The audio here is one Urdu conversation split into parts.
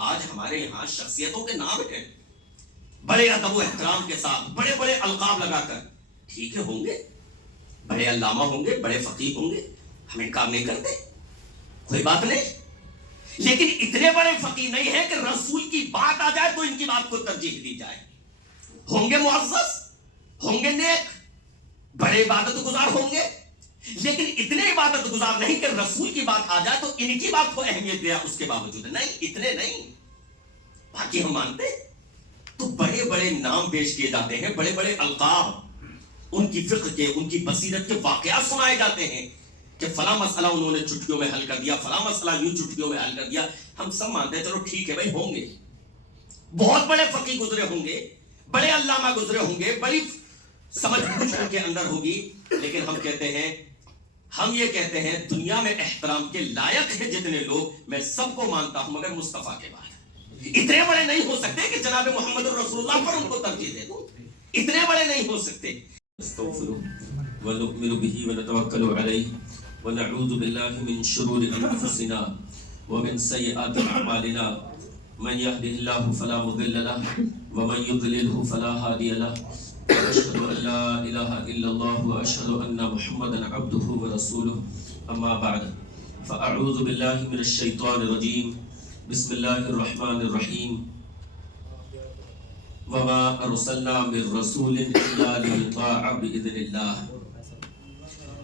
آج ہمارے یہاں شخصیتوں کے نام ہیں بڑے ادب و احترام کے ساتھ، بڑے بڑے القاب لگا کر، ٹھیک ہے ہوں گے، بڑے علامہ ہوں گے، بڑے فقیہ ہوں گے، ہم انکار نہیں کرتے، کوئی بات نہیں، لیکن اتنے بڑے فقیہ نہیں ہیں کہ رسول کی بات آ جائے تو ان کی بات کو ترجیح دی جائے۔ ہوں گے معزز، ہوں گے نیک، بڑے عبادت گزار ہوں گے، لیکن اتنے عبادت گزار نہیں کہ رسول کی بات آ جائے تو ان کی بات کو اہمیت دیا اس کے باوجود، نہیں، اتنے نہیں، باقی ہم مانتے۔ تو بڑے بڑے نام پیش کیے جاتے ہیں، بڑے بڑے القاب، ان کی فقہ کے، ان کی بصیرت کے واقعات سنائے جاتے ہیں کہ فلاں مسئلہ انہوں نے چٹکیوں میں حل کر دیا، فلاں مسئلہ یوں چٹکیوں میں حل کر دیا۔ ہم سب مانتے ہیں چلو ٹھیک ہے بھائی، ہوں گے، بہت بڑے فقیہ گزرے ہوں گے، بڑے علامہ گزرے ہوں گے، بڑی سمجھ بوجھ ان کے اندر ہوگی، لیکن ہم کہتے ہیں، ہم یہ کہتے ہیں دنیا میں احترام کے لائق ہیں جتنے لوگ، میں سب کو مانتا ہوں مگر مصطفیٰ کے بعد اتنے بڑے نہیں ہو سکتے کہ جناب محمد رسول اللہ پر ان کو ترجیح دے دوں، اتنے بڑے نہیں ہو سکتے۔ استغفروا ونؤمن به ونتوکل علیہ ونعوذ باللہ من شرور انفسنا ومن سیئات اعمالنا، من يهده الله فلا مضل له ومن يضلله فلا هادي له، واشهد ان لا اله الا الله واشهد ان محمدا عبده ورسوله، اما بعد فاعوذ باللہ من الشیطان الرجیم، بسم اللہ الرحمن الرحیم، وما ارسلنا من رسول الا لیطاع باذن اللہ۔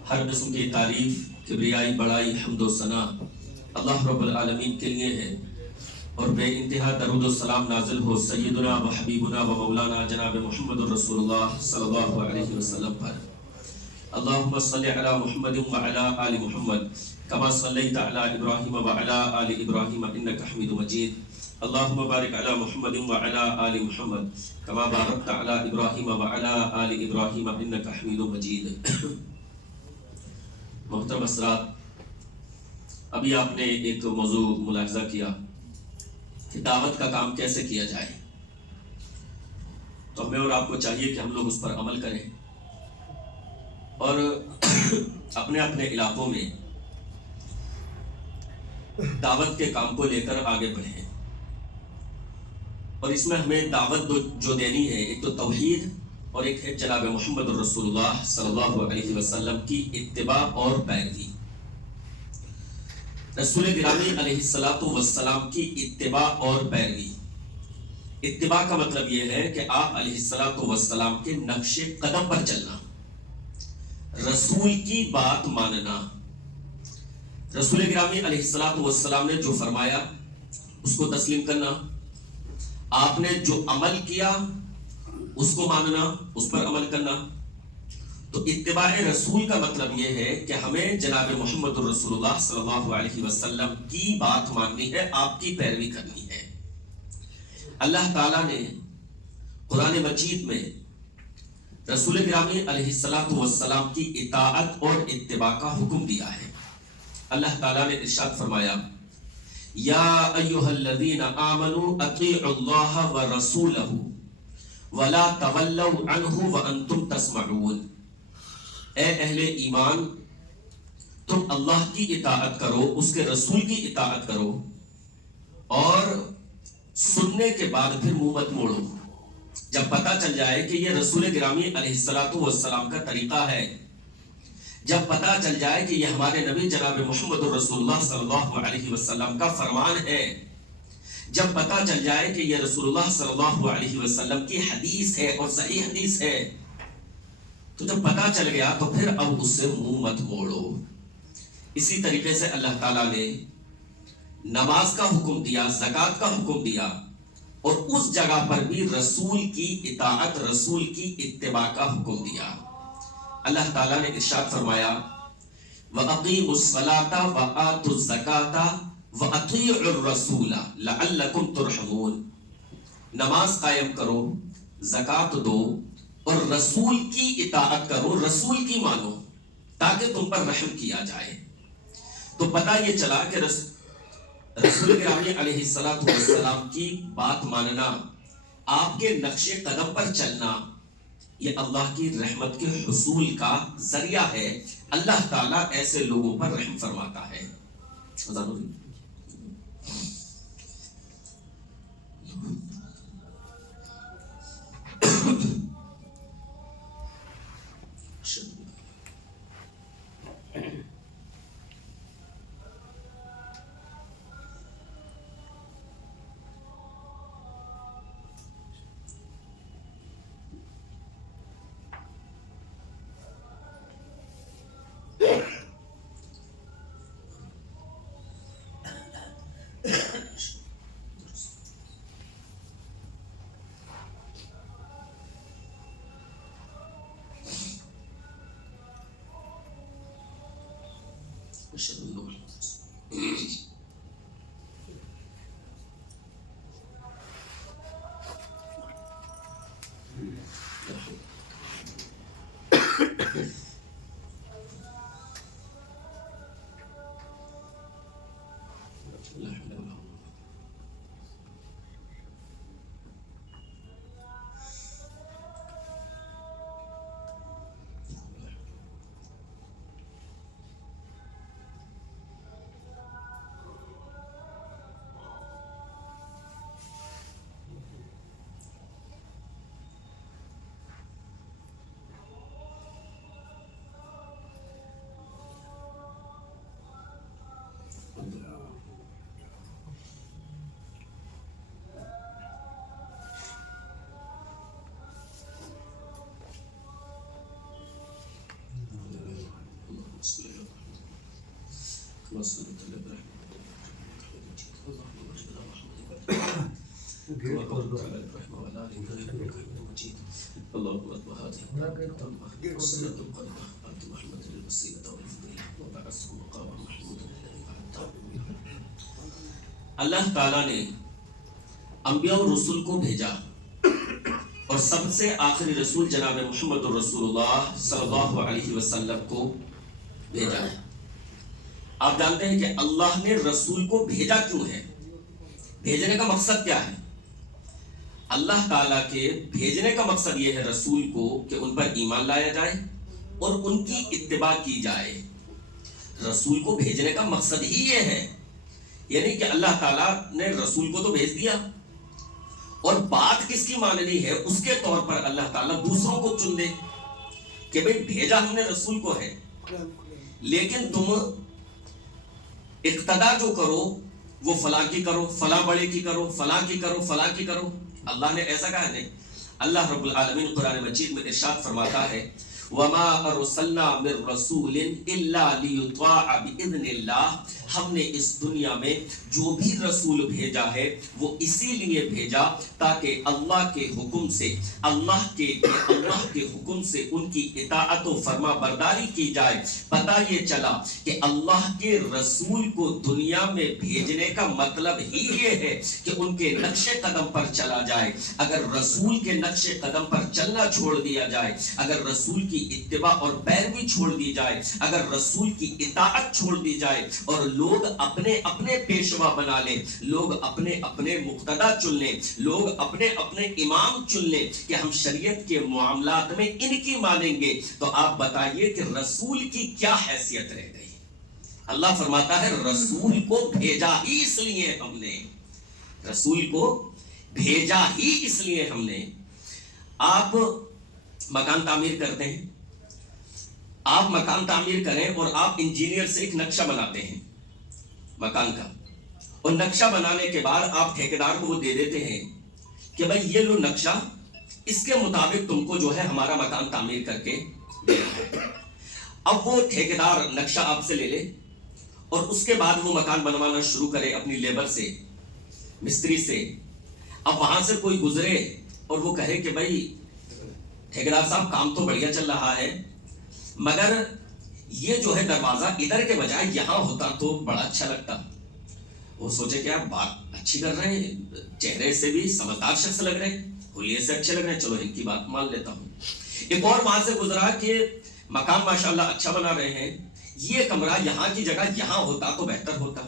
ہر قسم کی تعریف، کبریائی، بڑائی، حمد و ثنا اللہ رب العالمین کے لیے ہے، اور بے انتہا درود و سلام نازل ہو سیدنا و حبیبنا و مولانا جناب محمد رسول اللہ صلی اللہ علیہ وسلم پر۔ اللہم صلی علی محمد وعلی آل محمد کما صلیت علی ابراہیم وعلی آل ابراہیم انک حمید مجید، اللہم بارک علی محمد وعلی آل محمد کما بارکت علی ابراہیم وعلی آل ابراہیم انک حمید مجید۔ محترم حضرات، ابھی آپ نے ایک موضوع ملاحظہ کیا کہ دعوت کا کام کیسے کیا جائے، تو ہمیں اور آپ کو چاہیے کہ ہم لوگ اس پر عمل کریں اور اپنے اپنے علاقوں میں دعوت کے کام کو لے کر آگے بڑھیں۔ اور اس میں ہمیں دعوت جو دینی ہے، ایک تو توحید اور ایک ہے جناب محمد رسول اللہ صلی اللہ علیہ وسلم کی اتباع اور پیروی۔ رسول گرامی علیہ السلام کی اتباع اور پیروی۔ اتباع کا مطلب یہ ہے کہ آپ علیہ السلام کے نقش قدم پر چلنا، رسول کی بات ماننا، رسول گرامی علیہ السلام نے جو فرمایا اس کو تسلیم کرنا، آپ نے جو عمل کیا اس کو ماننا، اس پر عمل کرنا۔ تو اتباع رسول کا مطلب یہ ہے کہ ہمیں جناب محمد رسول اللہ صلی اللہ علیہ وسلم کی بات ماننی ہے، آپ کی پیروی کرنی ہے۔ اللہ تعالیٰ نے قرآن مجید میں رسول گرامی علیہ السلام کی اطاعت اور اتباع کا حکم دیا ہے۔ اللہ تعالیٰ نے ارشاد فرمایا، یا ایھا الذین آمنوا اطیعوا اللہ ورسولہ ولا تولوا عنہ وانتم تسمعون۔ اے اہل ایمان، تم اللہ کی اطاعت کرو، اس کے رسول کی اطاعت کرو، اور سننے کے بعد پھر منہ مت موڑو۔ جب پتہ چل جائے کہ یہ رسول گرامی علیہ السلام کا طریقہ ہے، جب پتہ چل جائے کہ یہ ہمارے نبی جناب محمد رسول اللہ صلی اللہ علیہ وسلم کا فرمان ہے، جب پتہ چل جائے کہ یہ رسول اللہ صلی اللہ علیہ وسلم کی حدیث ہے اور صحیح حدیث ہے، تو جب پتہ چل گیا تو پھر اب اس سے منہ مت موڑو۔ اسی طریقے سے اللہ تعالیٰ نے نماز کا حکم دیا، زکوٰۃ کا حکم دیا، اور اس جگہ پر بھی رسول کی اطاعت، رسول کی اتباع کا حکم دیا۔ اللہ تعالیٰ نے ارشاد فرمایا، وَأَقِيمُوا الصَّلَاةَ وَآتُوا الزَّكَاةَ وَأَطِيعُوا الرَّسُولَ لَعَلَّكُمْ تُرْحَمُونَ۔ نماز قائم کرو، زکوٰۃ دو، اور رسول کی اطاعت کرو، رسول کی مانو، تاکہ تم پر رحم کیا جائے۔ تو پتہ یہ چلا کہ رسول گرامی علیہ السلام کی بات ماننا، آپ کے نقش قدم پر چلنا، یہ اللہ کی رحمت کے حصول کا ذریعہ ہے۔ اللہ تعالیٰ ایسے لوگوں پر رحم فرماتا ہے۔ اللہ تعالیٰ نے انبیاء اور رسول کو بھیجا اور سب سے آخری رسول جناب محمد رسول اللہ صلی اللہ علیہ وسلم کو بھیجا ہے۔ آپ جانتے ہیں کہ اللہ نے رسول کو بھیجا کیوں ہے؟ بھیجنے کا مقصد کیا ہے؟ اللہ تعالیٰ کے بھیجنے کا مقصد یہ ہے رسول کو کہ ان پر ایمان لایا جائے اور ان کی اتباع کی جائے۔ رسول کو بھیجنے کا مقصد ہی یہ ہے، یعنی کہ اللہ تعالیٰ نے رسول کو تو بھیج دیا اور بات کس کی ماننی ہے اس کے طور پر اللہ تعالیٰ دوسروں کو چن دے کہ بھئی بھیجا ہم نے رسول کو ہے، لیکن تم اقتدا جو کرو وہ فلاں کی کرو، فلاں بڑے کی کرو، فلاں کی کرو، فلاں کی کرو۔ اللہ نے ایسا کہا نہیں۔ اللہ رب العالمین قرآن مجید میں ارشاد فرماتا ہے وَمَا أَرْسَلْنَا مِن رَّسُولٍ إِلَّا لِيُطَاعَ بِإِذْنِ اللَّهِ، ہم نے اس دنیا میں جو بھی رسول بھیجا ہے وہ اسی لیے بھیجا تاکہ اللہ کے حکم سے اللہ کے حکم سے ان کی اطاعت و فرما برداری کی جائے۔ پتہ یہ چلا کہ اللہ کے رسول کو دنیا میں بھیجنے کا مطلب ہی یہ ہے کہ ان کے نقش قدم پر چلا جائے۔ اگر رسول کے نقش قدم پر چلنا چھوڑ دیا جائے، اگر رسول کی اتباع اور پیروی چھوڑ دی جائے، اگر رسول کی اطاعت چھوڑ دی جائے اور لوگ اپنے اپنے پیشوا بنا لیں، لوگ اپنے اپنے مقتدا چن لیں، لوگ اپنے اپنے امام چن لیں کہ ہم شریعت کے معاملات میں ان کی مانیں گے، تو آپ بتائیے کہ رسول کی کیا حیثیت رہ گئی؟ اللہ فرماتا ہے رسول کو بھیجا ہی اس لیے ہم نے، رسول کو بھیجا ہی اس لیے ہم نے۔ آپ مکان تعمیر کرتے ہیں، آپ مکان تعمیر کریں اور آپ انجینئر سے ایک نقشہ بناتے ہیں مکان کا، اور نقشہ بنانے کے بعد آپ ٹھیکیدار کو وہ دے دیتے ہیں کہ بھائی یہ لو نقشہ، اس کے مطابق تم کو جو ہے ہمارا مکان تعمیر کر کے دینا ہے۔ اب وہ ٹھیکیدار نقشہ آپ سے لے لے اور اس کے بعد وہ مکان بنوانا شروع کرے اپنی لیبر سے، مستری سے۔ اب وہاں سے کوئی گزرے اور وہ کہے کہ بھائی ٹھیکیدار صاحب کام تو بڑھیا چل رہا ہے، مگر یہ جو ہے دروازہ ادھر کے بجائے یہاں ہوتا تو بڑا اچھا لگتا۔ وہ سوچے کہ آپ بات اچھی کر رہے ہیں، چہرے سے بھی سمجھدار شخص لگ رہے ہیں، حلیے سے اچھے لگ رہے ہیں، چلو ان کی بات مان لیتا ہوں۔ ایک اور وہاں سے گزرا کہ مکان ماشاءاللہ اچھا بنا رہے ہیں، یہ کمرہ یہاں کی جگہ یہاں ہوتا تو بہتر ہوتا،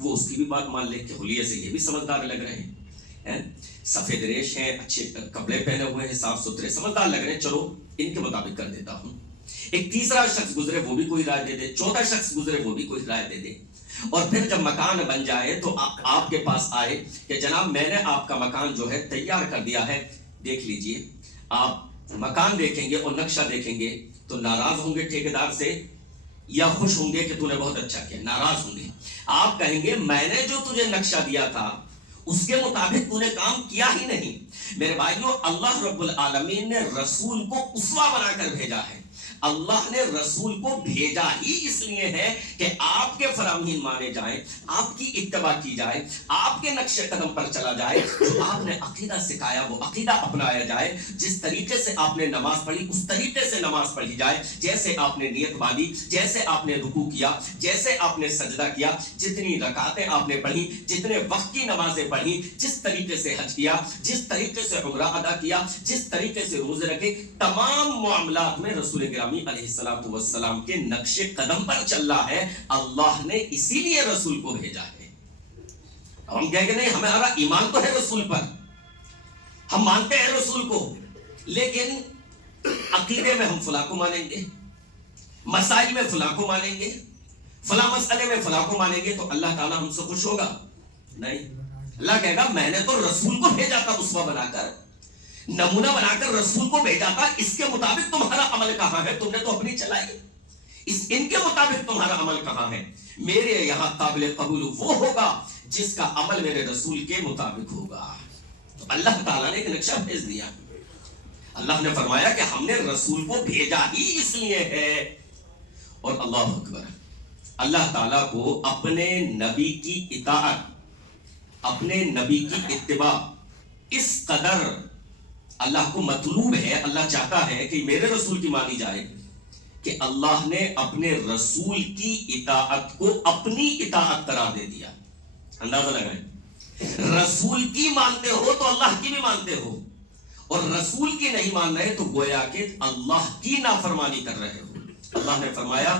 وہ اس کی بھی بات مان لے کہ حلیے سے یہ بھی سمجھدار لگ رہے ہیں، سفید ریش ہیں، اچھے کپڑے پہنے ہوئے ہیں، صاف ستھرے سمجھدار لگ رہے ہیں، چلو ان کے مطابق کر دیتا ہوں۔ ایک تیسرا شخص گزرے وہ بھی کوئی رائے دے دے، چوتھا شخص گزرے وہ بھی کوئی رائے دے دے، اور پھر جب مکان بن جائے تو آپ کے پاس آئے کہ جناب میں نے آپ کا مکان جو ہے تیار کر دیا ہے، دیکھ لیجئے۔ آپ مکان دیکھیں گے اور نقشہ دیکھیں گے تو ناراض ہوں گے ٹھیکیدار سے یا خوش ہوں گے کہ تو نے بہت اچھا کیا؟ ناراض ہوں گے۔ آپ کہیں گے میں نے جو تجھے نقشہ دیا تھا اس کے مطابق تو نے کام کیا ہی نہیں۔ میرے بھائیوں، اللہ رب العالمین نے رسول کو اسوہ بنا کر بھیجا ہے۔ اللہ نے رسول کو بھیجا ہی اس لیے ہے کہ آپ کے فرامین مانے جائیں، آپ کی اتباع کی جائے، آپ کے نقش قدم پر چلا جائے، جو آپ نے عقیدہ سکھایا وہ عقیدہ اپنایا جائے، جس طریقے سے آپ نے نماز پڑھی اس طریقے سے نماز پڑھی جائے، جیسے آپ نے نیت باندھی، جیسے آپ نے رکوع کیا، جیسے آپ نے سجدہ کیا، جتنی رکعتیں آپ نے پڑھی، جتنے وقت کی نمازیں پڑھی، جس طریقے سے حج کیا، جس طریقے سے عمرہ ادا کیا، جس طریقے سے روزے رکھے، تمام معاملات میں رسول گرامی علیہ السلام کے نقش قدم پر چل رہا ہے۔ اللہ نے اسی لیے رسول کو بھیجا ہے۔ ہم کہیں کہ نہیں ہمارا ایمان تو ہے رسول پر، ہم مانتے ہیں رسول کو، لیکن عقیدے میں ہم فلاں کو مانیں گے، مسائل میں فلاں کو مانیں گے، فلاں مسئلے میں فلاں کو مانیں گے، تو اللہ تعالیٰ ہم سے خوش ہوگا؟ نہیں۔ اللہ کہے گا میں نے تو رسول کو بھیجا تھا اسوہ بنا کر، نمونہ بنا کر رسول کو بھیجا تھا، اس کے مطابق تمہارا عمل کہاں ہے؟ تم نے تو اپنی چلائی، ان کے مطابق تمہارا عمل کہاں ہے؟ میرے یہاں قابل قبول وہ ہوگا جس کا عمل میرے رسول کے مطابق ہوگا۔ تو اللہ تعالیٰ نے ایک نقشہ بھیج دیا۔ اللہ نے فرمایا کہ ہم نے رسول کو بھیجا ہی اس لیے ہے۔ اور اللہ اکبر، اللہ تعالیٰ کو اپنے نبی کی اطاعت، اپنے نبی کی اتباع اس قدر اللہ کو مطلوب ہے، اللہ چاہتا ہے کہ میرے رسول کی مانی جائے، کہ اللہ نے اپنے رسول کی اطاعت کو اپنی اطاعت قرار دے دیا۔ اندازہ لگائیں، رسول کی مانتے ہو تو اللہ کی بھی مانتے ہو، اور رسول کی نہیں مان رہے تو گویا کہ اللہ کی نافرمانی کر رہے ہو۔ اللہ نے فرمایا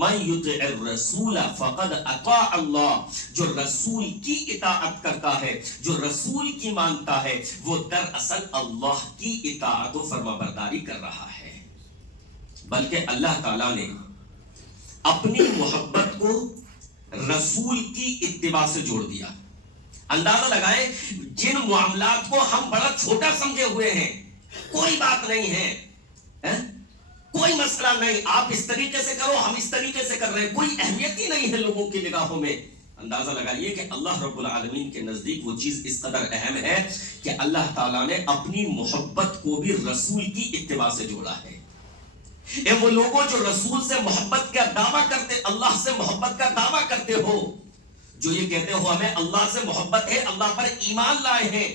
من یطع الرسول فقد اطاع اللہ، جو رسول کی اطاعت کرتا ہے، جو رسول کی مانتا ہے، وہ دراصل اللہ کی اطاعت و فرما برداری کر رہا ہے۔ بلکہ اللہ تعالیٰ نے اپنی محبت کو رسول کی اتباع سے جوڑ دیا۔ اندازہ لگائیں، جن معاملات کو ہم بڑا چھوٹا سمجھے ہوئے ہیں، کوئی بات نہیں ہے، کوئی مسئلہ نہیں، آپ اس طریقے سے کرو ہم اس طریقے سے کر رہے ہیں، کوئی اہمیت ہی نہیں ہے لوگوں کی نگاہوں میں، اندازہ لگائیے کہ اللہ رب العالمین کے نزدیک وہ چیز اس قدر اہم ہے کہ اللہ تعالیٰ نے اپنی محبت کو بھی رسول کی اتباع سے جوڑا ہے۔ وہ لوگوں جو رسول سے محبت کا دعویٰ کرتے، اللہ سے محبت کا دعویٰ کرتے ہو، جو یہ کہتے ہو ہمیں اللہ سے محبت ہے، اللہ پر ایمان لائے ہیں،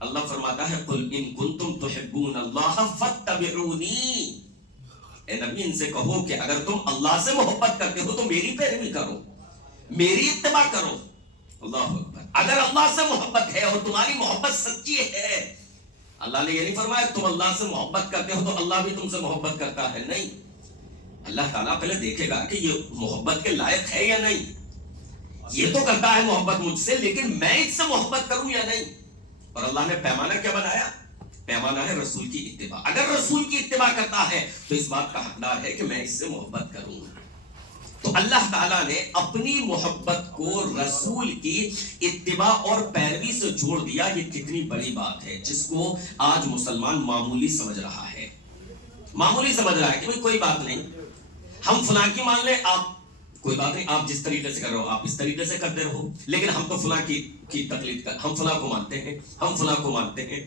اللہ فرماتا ہے قل ان کنتم تحبون اللہ فاتبعونی، اے نبی ان سے کہو کہ اگر تم اللہ سے محبت کرتے ہو تو میری پیروی کرو، میری اتباع کرو۔ اللہ اکبر، اگر اللہ سے محبت ہے اور تمہاری محبت سچی ہے، اللہ نے یہ نہیں فرمایا تم اللہ سے محبت کرتے ہو تو اللہ بھی تم سے محبت کرتا ہے، نہیں، اللہ تعالیٰ پہلے دیکھے گا کہ یہ محبت کے لائق ہے یا نہیں، یہ تو کرتا ہے محبت مجھ سے، لیکن میں اس سے محبت کروں یا نہیں۔ اور اللہ نے پیمانہ کیا بنایا؟ پیمانہ ہے رسول کی اتباع۔ اگر رسول کی اتباع کرتا ہے تو اس بات کا حقدار ہے کہ میں اس سے محبت کروں۔ تو اللہ تعالیٰ نے اپنی محبت کو رسول کی اتباع اور پیروی سے جوڑ دیا۔ یہ کتنی بڑی بات ہے جس کو آج مسلمان معمولی سمجھ رہا ہے، معمولی سمجھ رہا ہے کہ کوئی بات نہیں، ہم فلاں کی مان لیں، آپ کوئی بات نہیں، آپ جس طریقے سے کر رہے ہو آپ اس طریقے سے کرتے رہو، لیکن ہم تو فلاں کی تقلید کر، ہم فلاں کو مانتے ہیں، ہم فلاں کو مانتے ہیں۔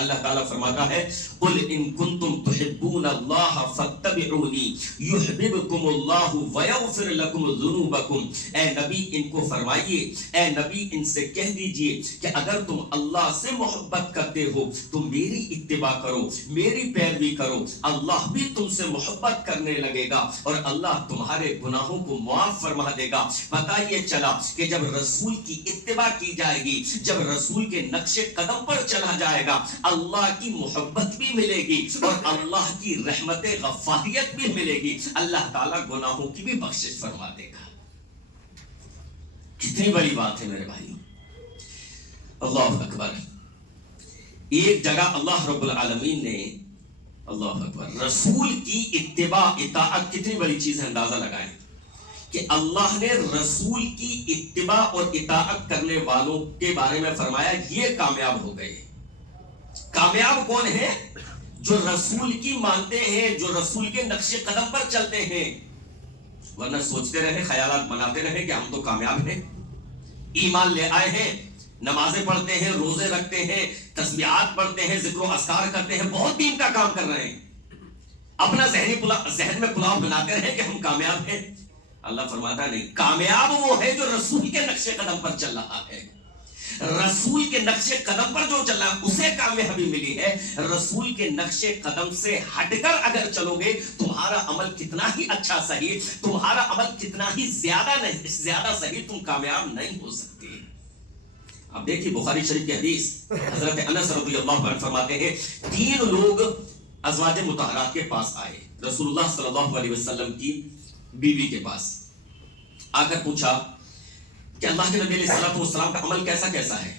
اللہ تعالیٰ فرماتا ہے قل ان کنتم تحبون اللہ فاتبعونی یحببکم اللہ ویغفر لکم ذنوبکم، اے نبی ان کو فرمائیے، اے نبی ان سے کہہ دیجئے کہ اگر تم اللہ سے محبت کرتے ہو تو میری اتباع کرو، میری پیروی کرو، اللہ بھی تم سے محبت کرنے لگے گا اور اللہ تمہارے گناہوں کو معاف فرما دے گا۔ پتہ یہ چلا کہ جب رسول کی اتباع کی جائے گی، جب رسول کے نقش قدم پر چلا جائے گا، اللہ کی محبت بھی ملے گی اور اللہ کی رحمت غفاریت بھی ملے گی، اللہ تعالیٰ گناہوں کی بھی بخشش فرما دے گا۔ کتنی بڑی بات ہے میرے بھائیوں، اللہ اکبر۔ ایک جگہ اللہ رب العالمین نے، اللہ اکبر، رسول کی اتباع اطاعت کتنی بڑی چیز ہے، اندازہ لگائیں کہ اللہ نے رسول کی اتباع اور اطاعت کرنے والوں کے بارے میں فرمایا یہ کامیاب ہو گئے۔ کامیاب کون ہے؟ جو رسول کی مانتے ہیں، جو رسول کے نقش قدم پر چلتے ہیں، ورنہ سوچتے رہے، خیالات بناتے رہے کہ ہم تو کامیاب ہیں، ایمان لے آئے ہیں، نمازیں پڑھتے ہیں، روزے رکھتے ہیں، تسبیحات پڑھتے ہیں، ذکر و اذکار کرتے ہیں، بہت دین کا کام کر رہے ہیں، اپنا ذہن میں پلاؤ بناتے رہے کہ ہم کامیاب ہیں. اللہ فرماتا نہیں، کامیاب وہ ہے جو رسول کے نقش قدم پر چل رہا ہے. رسول کے نقش قدم پر جو چل رہا ہے اسے کامیابی ملی ہے. رسول کے نقش قدم سے ہٹ کر اگر چلو گے، تمہارا عمل کتنا ہی اچھا صحیح، تمہارا عمل کتنا ہی زیادہ صحیح، تم کامیاب نہیں ہو سکتے. اب دیکھیے بخاری شریف کی حدیث، حضرت انس رضی اللہ عنہ فرماتے ہیں 3 لوگ ازواج مطہرات کے پاس آئے، رسول اللہ صلی اللہ علیہ وسلم کی بیوی کے پاس آ کر پوچھا کہ اللہ کے نبی علیہ السلام کا عمل کیسا ہے.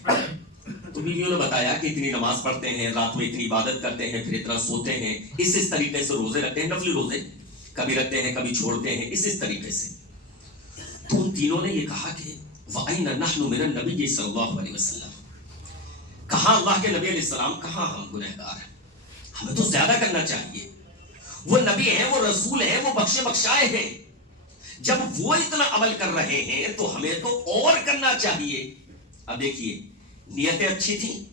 تو بیویوں نے بتایا کہ اتنی نماز پڑھتے ہیں، رات میں اتنی عبادت کرتے ہیں، پھر اتنا سوتے ہیں، اس طریقے سے روزے رکھتے ہیں، نفلی روزے کبھی رکھتے ہیں کبھی چھوڑتے ہیں، اس طریقے سے. تو ان تینوں نے یہ کہا کہ وَأَيْنَ نَحْنُ مِنَ النَّبِيِّ صلی اللہ علیہ وسلم، کہاں اللہ کے نبی علیہ السلام، کہاں ہم گنہگار ہیں، ہمیں تو زیادہ کرنا چاہیے. وہ نبی ہیں، وہ رسول ہیں، وہ بخشے بخشائے ہیں. جب وہ اتنا عمل کر رہے ہیں تو ہمیں تو اور کرنا چاہیے. اب دیکھیے نیتیں اچھی تھیں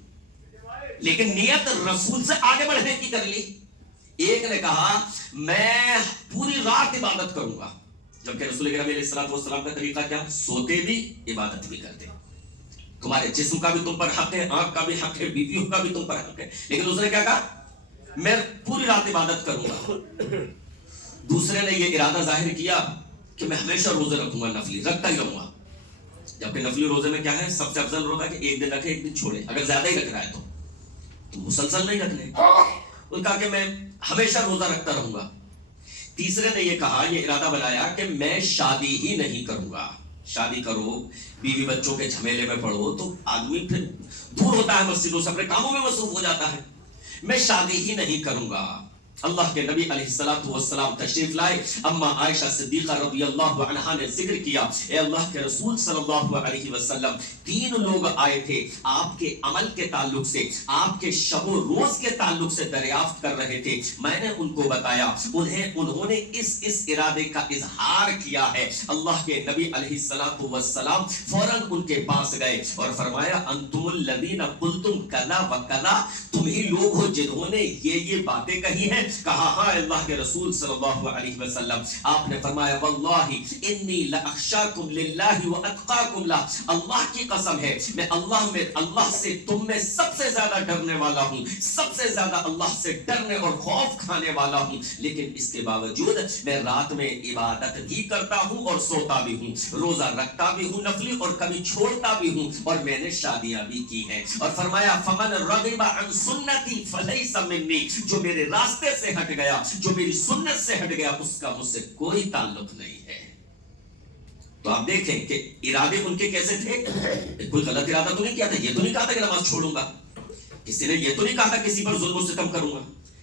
لیکن نیت رسول سے آگے بڑھنے کی کر لی. ایک نے کہا میں پوری رات عبادت کروں گا، جبکہ رسول کریم علیہ السلام کا طریقہ کیا، سوتے بھی عبادت بھی کرتے. تمہارے جسم کا بھی تم پر حق ہے، آنکھ کا بھی حق ہے، بیویوں کا بھی تم پر حق ہے، لیکن اس نے کیا کہا، میں پوری رات عبادت کروں گا. دوسرے نے یہ ارادہ ظاہر کیا کہ میں ہمیشہ روزے رکھوں گا، نفلی رکھتا ہی رہوں گا. جبکہ نفلی روزے میں کیا ہے، سب سے افضل روزہ کہ ایک دن رکھے ایک دن چھوڑے. اگر زیادہ ہی رکھ رہا ہے تو مسلسل نہیں رکھنے. انہوں نے کہا کہ میں ہمیشہ روزہ رکھتا رہوں گا. تیسرے نے یہ کہا، یہ ارادہ بنایا کہ میں شادی ہی نہیں کروں گا. شادی کرو، بیوی بچوں کے جھمیلے میں پڑو تو آدمی پھر دور ہوتا ہے مسجدوں سے، اپنے کاموں میں مصروف ہو جاتا ہے. میں شادی ہی نہیں کروں گا. اللہ کے نبی علیہ السلام تشریف لائے. اما عائشہ صدیقہ رضی اللہ عنہا نے ذکر کیا، اے اللہ کے رسول صلی اللہ علیہ وسلم 3 لوگ آئے تھے، آپ کے عمل کے تعلق سے، آپ کے شب و روز کے تعلق سے دریافت کر رہے تھے. میں نے ان کو بتایا، انہوں نے اس ارادے کا اظہار کیا ہے. اللہ کے نبی علیہ السلام فوراً ان کے پاس گئے اور فرمایا انتم الذین قلتم کذا و کذا، تم ہی لوگ ہو جنہوں نے یہ باتیں کہی ہیں. کہا ہاں اللہ کے رسول صلی اللہ علیہ وسلم. آپ نے فرمایا واللہ انی لاخشاکم للہ واتقاکم لہ، اللہ کی قسم ہے میں اللہ سے تم میں سب سے زیادہ ڈرنے والا ہوں، سب سے زیادہ اللہ سے ڈرنے اور خوف کھانے والا ہوں. لیکن اس کے باوجود میں رات میں عبادت بھی کرتا ہوں اور سوتا بھی ہوں، روزہ رکھتا بھی ہوں نفلی اور کبھی چھوڑتا بھی ہوں، اور میں نے شادیاں بھی کی ہیں. اور فرمایا فمن رغب عن سنتی فلیس منی، جو میرے راستے سے ہٹ گیا، جو میری سنت سے ہٹ گیا، اس کا مجھ سے کوئی تعلق نہیں ہے. تو آپ دیکھیں کہ ارادے ان کے کیسے تھے. کوئی غلط ارادہ تو نہیں کیا تھا، یہ تو نہیں کہا تھا کہ نماز چھوڑوں گا، کسی نے یہ تو نہیں کہا تھا کسی پر ظلم و ستم کروں گا،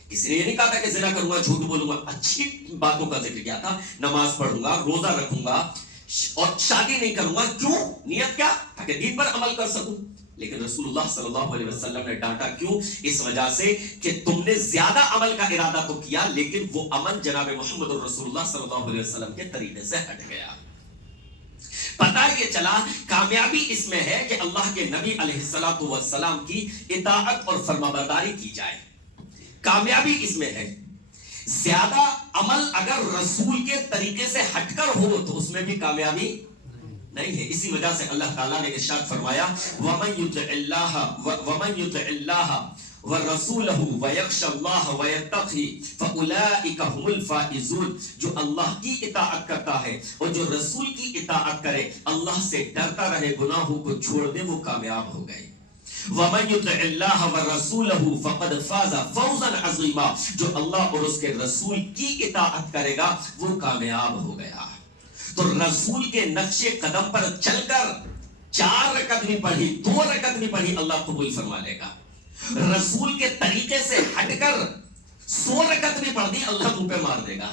کسی نے یہ نہیں کہا تھا کہ زنا کروں گا، جھوٹ بولوں گا. اچھی باتوں کا ذکر کیا تھا، نماز پڑھوں گا، روزہ رکھوں گا اور شادی نہیں کروں گا. کیوں؟ نیت کیا؟ تاکہ دین پر عمل کر سکوں. لیکن رسول اللہ صلی اللہ علیہ وسلم نے ڈانٹا. کیوں؟ اس وجہ سے کہ تم نے زیادہ عمل کا ارادہ تو کیا لیکن وہ عمل جناب محمد رسول اللہ صلی اللہ علیہ وسلم کے طریقے سے ہٹ گیا. پتہ یہ چلا کامیابی اس میں ہے کہ اللہ کے نبی علیہ السلام کی اطاعت اور فرمانبرداری کی جائے. کامیابی اس میں ہے. زیادہ عمل اگر رسول کے طریقے سے ہٹ کر ہو تو اس میں بھی کامیابی نہیں ہے. اسی وجہ سے اللہ تعالیٰ نے ارشاد فرمایا وَمَن يُطِعِ اللَّهَ وَرَسُولَهُ وَيَخْشَ اللَّهَ وَيَتَّقْهِ فَأُولَٰئِكَ هُمُ الْفَائِزُونَ. جو اللہ کی اطاعت کرتا ہے اور جو رسول کی اطاعت کرے، اللہ سے ڈرتا رہے، گناہوں کو چھوڑ دے، وہ کامیاب ہو گئے. وَمَن يُطِعِ اللَّهَ وَرَسُولَهُ فَقَدْ فَازَ فَوْزًا عَظِيمًا. جو اللہ اور اس کے رسول کی اطاعت کرے گا وہ کامیاب ہو گیا. تو رسول کے نقش قدم پر چل کر 4 رکعت بھی پڑھی، 2 رکعت بھی پڑھی، اللہ قبول فرما لے گا. رسول کے طریقے سے ہٹ کر 100 رکعت بھی پڑھ دی، اللہ منہ پہ مار دے گا.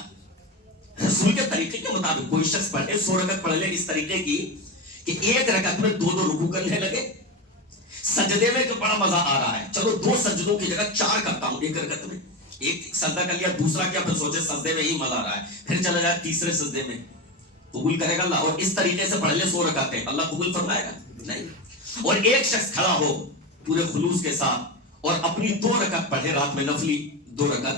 رسول کے طریقے کے مطابق کوئی شخص پڑھے 100 رکعت پڑھ لے اس طریقے کی کہ 1 رکعت میں 2 رکوع کرنے لگے. سجدے میں تو بڑا مزہ آ رہا ہے، چلو 2 سجدوں کی جگہ 4 کرتا ہوں 1 رکعت میں. ایک سجدہ کر لیا، دوسرا کیا، پھر سوچے سجدے میں ہی مزہ آ رہا ہے، پھر چلا جائے تیسرے سجدے میں. قبول کرے گا اللہ؟ اور اس طریقے سے پڑھ لے 100 رکعتیں، اللہ قبول فرمائے گا؟ نہیں. اور ایک شخص کھڑا ہو پورے خلوص کے ساتھ اور اپنی 2 رکعت پڑھے رات میں نفلی 2 رکعت،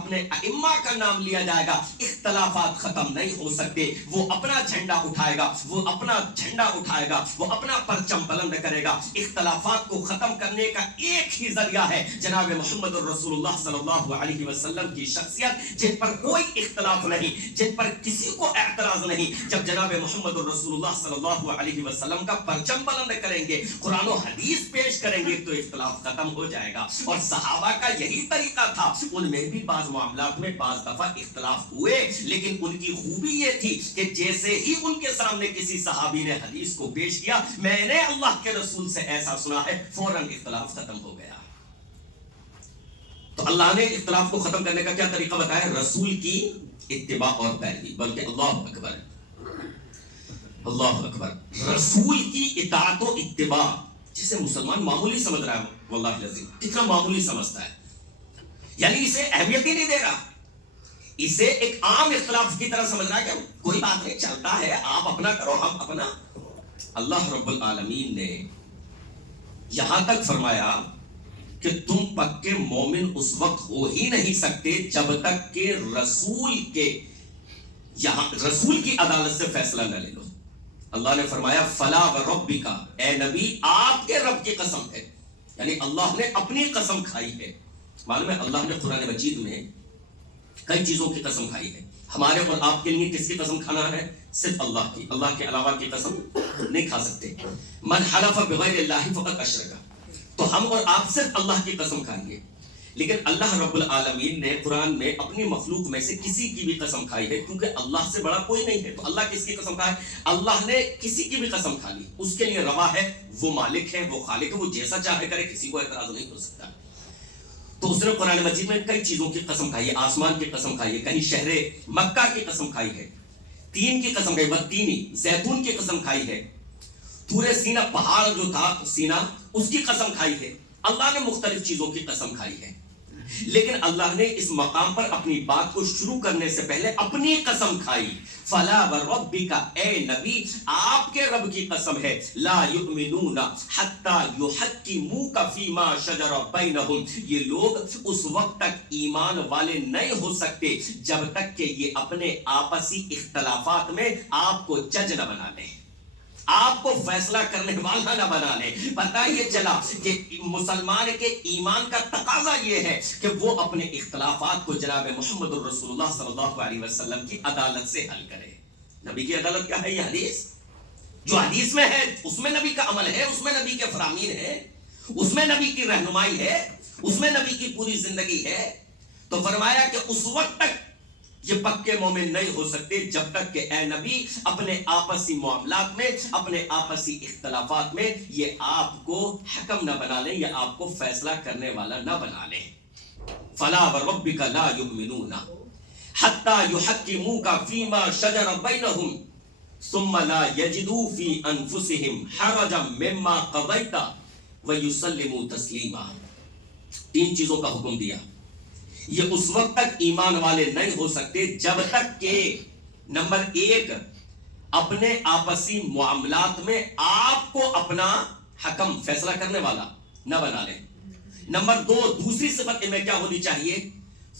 اپنے ائمہ کا نام لیا جائے گا، اختلافات ختم نہیں ہو سکتے. وہ اپنا جھنڈا اٹھائے گا، وہ اپنا جھنڈا اٹھائے گا، وہ اپنا پرچم بلند کرے گا. اختلافات کو ختم کرنے کا ایک ہی ذریعہ ہے جناب محمد الرسول اللہ صلی اللہ علیہ وسلم کی شخصیت، جن پر کوئی اختلاف نہیں، جن پر کسی کو اعتراض نہیں. جب جناب محمد الرسول اللہ صلی اللہ علیہ وسلم کا پرچم بلند کریں گے، قرآن و حدیث پیش کریں گے، تو اختلاف ختم ہو جائے گا. اور صحابہ کا یہی طریقہ تھا. ان میں بھی بعض معاملات میں بعض دفعہ اختلاف ہوئے، لیکن ان کی خوبی یہ تھی کہ جیسے ہی ان کے سامنے کسی صحابی نے حدیث کو پیش کیا، میں نے اللہ کے رسول سے ایسا سنا ہے، فوراً اختلاف ختم ہو گیا. تو اللہ نے اختلاف کو ختم کرنے کا کیا طریقہ بتایا؟ رسول کی اتباع اور پیروی. بلکہ اللہ اکبر، اللہ اکبر، رسول کی اطاعت و اتباع جسے مسلمان معمولی سمجھ رہا ہے، واللہ العظیم کتنا معمولی سمجھتا ہے، یعنی اسے اہمیت ہی نہیں دے رہا، اسے ایک عام اختلاف کی طرح سمجھ رہا ہے کہ کوئی بات نہیں، چلتا ہے، آپ اپنا کرو ہم اپنا. اللہ رب العالمین نے یہاں تک فرمایا کہ تم پکے مومن اس وقت ہو ہی نہیں سکتے جب تک کہ رسول کی عدالت سے فیصلہ نہ لے لو. اللہ نے فرمایا فلا وربک، اے نبی آپ کے رب کی قسم ہے، یعنی اللہ نے اپنی قسم کھائی ہے. معلوم ہے اللہ نے قرآن مجید میں کئی چیزوں کی قسم کھائی ہے. ہمارے اور آپ کے لیے کس کی قسم کھانا ہے؟ صرف اللہ کی. اللہ کے علاوہ کی قسم نہیں کھا سکتے. من حلف بغیر اللہ فقد اشرک. تو ہم اور آپ صرف اللہ کی قسم کھائیں گے. لیکن اللہ رب العالمین نے قرآن میں اپنی مخلوق میں سے کسی کی بھی قسم کھائی ہے، کیونکہ اللہ سے بڑا کوئی نہیں ہے. تو اللہ کس کی قسم کھائے؟ اللہ نے کسی کی بھی قسم کھا لی، اس کے لیے روا ہے. وہ مالک ہے، وہ خالق ہے، وہ جیسا چاہے کرے، کسی کو اعتراض نہیں ہو سکتا. تو اس نے قرآن مجید میں کئی چیزوں کی قسم کھائی ہے. آسمان کی قسم کھائی ہے، کہیں شہر مکہ کی قسم کھائی ہے، تین کی قسم کھائی، والتینی زیتون کی قسم کھائی ہے، طور سینا پہاڑ جو تھا سینا اس کی قسم کھائی ہے. اللہ نے مختلف چیزوں کی قسم کھائی ہے. لیکن اللہ نے اس مقام پر اپنی بات کو شروع کرنے سے پہلے اپنی قسم کھائی. فلا وربک، اے نبی آپ کے رب کی قسم ہے، لا یؤمنون حتی یحکموک فیما شجر بینہم، یہ لوگ اس وقت تک ایمان والے نہیں ہو سکتے جب تک کہ یہ اپنے آپسی اختلافات میں آپ کو جج نہ بنا لیں، آپ کو فیصلہ کرنے والا نہ بنا لے. پتہ یہ چلا کہ مسلمان کے ایمان کا تقاضا یہ ہے کہ وہ اپنے اختلافات کو جناب محمد الرسول اللہ صلی اللہ علیہ وسلم کی عدالت سے حل کرے. نبی کی عدالت کیا ہے؟ یہ حدیث. جو حدیث میں ہے اس میں نبی کا عمل ہے، اس میں نبی کے فرامین ہے، اس میں نبی کی رہنمائی ہے، اس میں نبی کی پوری زندگی ہے. تو فرمایا کہ اس وقت تک یہ پکے مومن نہیں ہو سکتے جب تک کہ اے نبی اپنے آپسی معاملات میں، اپنے آپسی اختلافات میں یہ آپ کو حکم نہ بنا لیں یا آپ کو فیصلہ کرنے والا نہ بنا لیں. فلا وربک لا یؤمنون حتی یحکموک فیما شجر بینہم ثم لا یجدوا فی انفسہم حرجا مما قضیت ویسلموا تسلیما. تین چیزوں کا حکم دیا. یہ اس وقت تک ایمان والے نہیں ہو سکتے جب تک کہ نمبر ایک اپنے آپسی معاملات میں آپ کو اپنا حکم فیصلہ کرنے والا نہ بنا لیں. نمبر دو دوسری صفت ان میں کیا ہونی چاہیے؟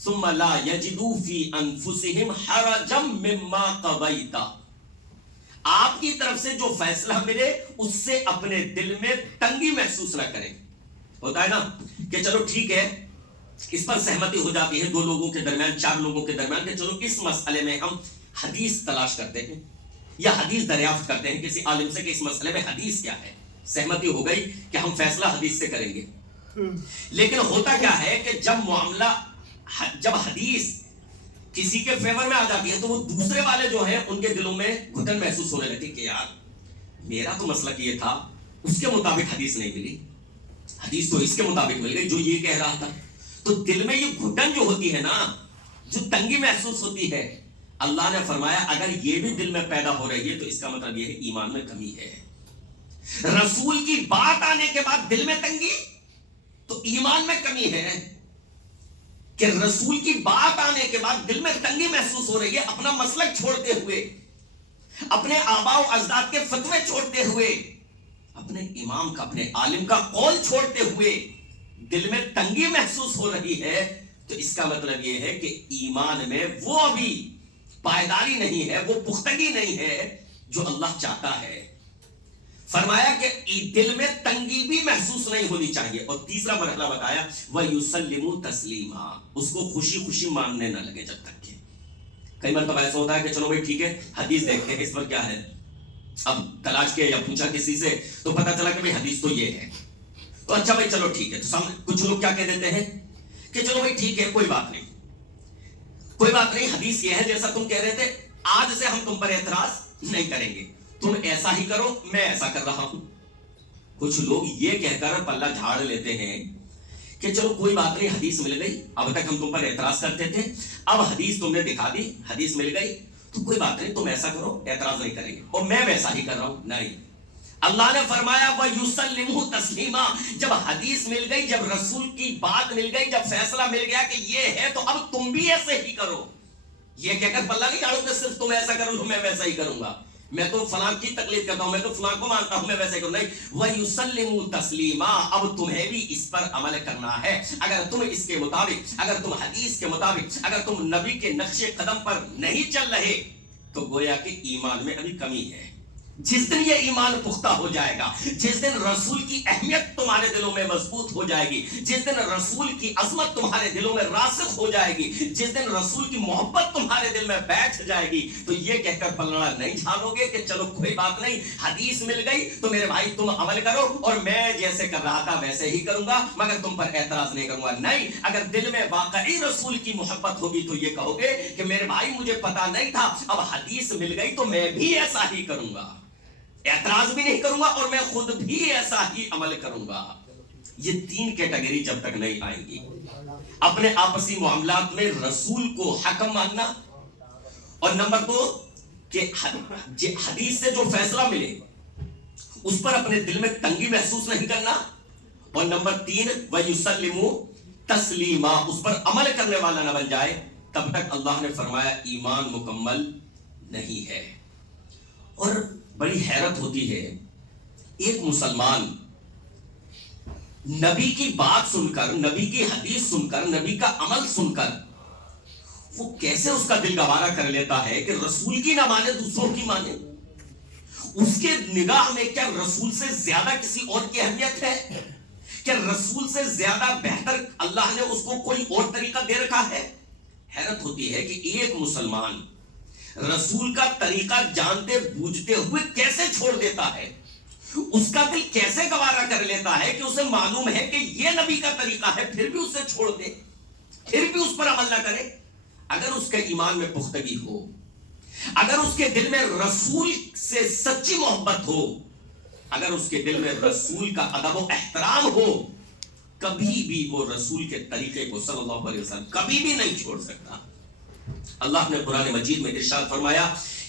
ثم لا یجدوا فی انفسہم حرجا مما قضیت، آپ کی طرف سے جو فیصلہ ملے اس سے اپنے دل میں تنگی محسوس نہ کریں. ہوتا ہے نا کہ چلو ٹھیک ہے اس پر سہمتی ہو جاتی ہے دو لوگوں کے درمیان، چار لوگوں کے درمیان، کہ چلو اس مسئلے میں ہم حدیث تلاش کرتے ہیں یا حدیث دریافت کرتے ہیں کسی عالم سے کہ اس مسئلے میں حدیث کیا ہے. سہمتی ہو گئی کہ ہم فیصلہ حدیث سے کریں گے. لیکن ہوتا کیا ہے کہ جب حدیث کسی کے فیور میں آ جاتی ہے تو وہ دوسرے والے جو ہیں ان کے دلوں میں گھٹن محسوس ہونے لگتی کہ یار میرا تو مسلک یہ تھا، اس کے مطابق حدیث نہیں ملی، حدیث تو اس کے مطابق مل گئی جو یہ کہہ رہا تھا. تو دل میں یہ گھٹن جو ہوتی ہے نا، جو تنگی محسوس ہوتی ہے، اللہ نے فرمایا اگر یہ بھی دل میں پیدا ہو رہی ہے تو اس کا مطلب یہ ہے ایمان میں کمی ہے. رسول کی بات آنے کے بعد دل میں تنگی تو ایمان میں کمی ہے. کہ رسول کی بات آنے کے بعد دل میں تنگی محسوس ہو رہی ہے، اپنا مسلک چھوڑتے ہوئے، اپنے آباء و اجداد کے فتوے چھوڑتے ہوئے، اپنے امام کا، اپنے عالم کا قول چھوڑتے ہوئے دل میں تنگی محسوس ہو رہی ہے، تو اس کا مطلب یہ ہے کہ ایمان میں وہ ابھی پائیداری نہیں ہے، وہ پختگی نہیں ہے جو اللہ چاہتا ہے۔ فرمایا کہ دل میں تنگی بھی محسوس نہیں ہونی چاہیے، اور تیسرا مرحلہ بتایا وَيُسَلِّمُ تَسْلِيمًا، اس کو خوشی خوشی ماننے نہ لگے جب تک کہ کئی مرتبہ ایسا ہوتا ہے کہ چلو بھائی ٹھیک ہے حدیث دیکھتے ہیں اس پر کیا ہے، اب تلاش کیا یا پوچھا کسی سے تو پتا چلا کہ بھائی حدیث تو یہ ہے، تو اچھا بھائی چلو ٹھیک ہے، تو سامنے کچھ لوگ کیا کہہ دیتے ہیں کہ چلو بھائی ٹھیک ہے کوئی بات نہیں، کوئی بات نہیں، حدیث یہ ہے جیسا تم کہہ رہے تھے، آج سے ہم تم پر اعتراض نہیں کریں گے، تم ایسا ہی کرو میں ایسا کر رہا ہوں۔ کچھ لوگ یہ کہہ کر پلہ جھاڑ لیتے ہیں کہ چلو کوئی بات نہیں، حدیث مل گئی، اب تک ہم تم پر اعتراض کرتے تھے، اب حدیث تم نے دکھا دی، حدیث مل گئی تو کوئی بات نہیں، تم ایسا کرو اعتراض نہیں کریں گے، اور میں ویسا ہی کر رہا ہوں۔ نہیں، اللہ نے فرمایا وَيُسَلِّمُ تَسْلِيمًا، جب حدیث مل گئی، جب رسول کی بات مل گئی، جب فیصلہ مل گیا کہ یہ ہے تو اب تم بھی ایسے ہی کرو، یہ کہہ کر پلہ نہیں جھاڑو کہ صرف تم ایسا کرو میں ویسا ہی کروں گا، میں تو فلاں کی تقلید کرتا ہوں، میں تو فلاں کو مانتا ہوں، میں ویسے کروں، نہیں، وَيُسَلِّمُ تَسْلِيمًا، اب تمہیں بھی اس پر عمل کرنا ہے، اگر تم اس کے مطابق، اگر تم حدیث کے مطابق، اگر تم نبی کے نقش قدم پر نہیں چل رہے تو گویا کہ ایمان میں ابھی کمی ہے۔ جس دن یہ ایمان پختہ ہو جائے گا، جس دن رسول کی اہمیت تمہارے دلوں میں مضبوط ہو جائے گی، جس دن رسول کی عظمت تمہارے دلوں میں راسخ ہو جائے گی، جس دن رسول کی محبت تمہارے دل میں بیٹھ جائے گی، تو یہ کہہ کر پلڑا نہیں جھاڑو گے کہ چلو کوئی بات نہیں، حدیث مل گئی تو میرے بھائی تم عمل کرو اور میں جیسے کر رہا تھا ویسے ہی کروں گا، مگر تم پر اعتراض نہیں کروں گا۔ نہیں، اگر دل میں واقعی رسول کی محبت ہوگی تو یہ کہو گے کہ میرے بھائی مجھے پتا نہیں تھا، اب حدیث مل گئی تو میں بھی ایسا ہی کروں گا، اعتراض بھی نہیں کروں گا اور میں خود بھی ایسا ہی عمل کروں گا۔ یہ تین کیٹیگری جب تک نہیں آئیں گی، اپنے آپسی معاملات میں رسول کو حکم ماننا، اور نمبر 2 کہ حدیث سے جو فیصلہ ملے اس پر اپنے دل میں تنگی محسوس نہیں کرنا، اور نمبر 3 وَيُسَلِّمُ تَسْلِيمًا، اس پر عمل کرنے والا نہ بن جائے، تب تک اللہ نے فرمایا ایمان مکمل نہیں ہے۔ اور بڑی حیرت ہوتی ہے، ایک مسلمان نبی کی بات سن کر، نبی کی حدیث سن کر، نبی کا عمل سن کر وہ کیسے اس کا دل گوارا کر لیتا ہے کہ رسول کی نہ مانے دوسروں کی مانے۔ اس کے نگاہ میں کیا رسول سے زیادہ کسی اور کی اہمیت ہے؟ کیا رسول سے زیادہ بہتر اللہ نے اس کو کوئی اور طریقہ دے رکھا ہے؟ حیرت ہوتی ہے کہ ایک مسلمان رسول کا طریقہ جانتے بوجھتے ہوئے کیسے چھوڑ دیتا ہے، اس کا دل کیسے گوارا کر لیتا ہے کہ اسے معلوم ہے کہ یہ نبی کا طریقہ ہے، پھر بھی اسے چھوڑ دے، پھر بھی اس پر عمل نہ کرے۔ اگر اس کے ایمان میں پختگی ہو، اگر اس کے دل میں رسول سے سچی محبت ہو، اگر اس کے دل میں رسول کا ادب و احترام ہو، کبھی بھی وہ رسول کے طریقے کو صلی اللہ علیہ وسلم کبھی بھی نہیں چھوڑ سکتا۔ اللہ نے قرآن مجید میں ارشاد فرمایا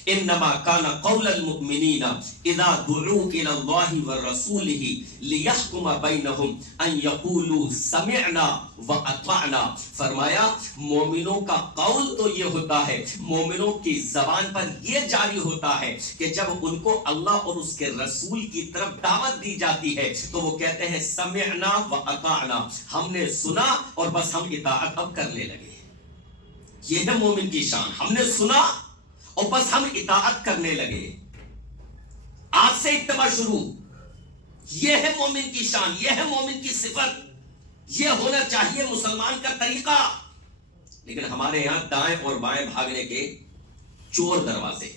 انما کان قول المؤمنین اذا دعوا الی اللہ ورسولہ لیحکم بینہم ان یقولوا سمعنا واطعنا، فرمایا مومنوں کا قول تو یہ ہوتا ہے، مومنوں کی زبان پر یہ جاری ہوتا ہے کہ جب ان کو اللہ اور اس کے رسول کی طرف دعوت دی جاتی ہے تو وہ کہتے ہیں سمعنا واطعنا، ہم نے سنا اور بس ہم اطاعت اب کرنے لگے۔ یہ ہے مومن کی شان، ہم نے سنا اور بس ہم اطاعت کرنے لگے، آج سے اتباع شروع۔ یہ ہے مومن کی شان، یہ ہے مومن کی صفت، یہ ہونا چاہیے مسلمان کا طریقہ۔ لیکن ہمارے یہاں دائیں اور بائیں بھاگنے کے چور دروازے،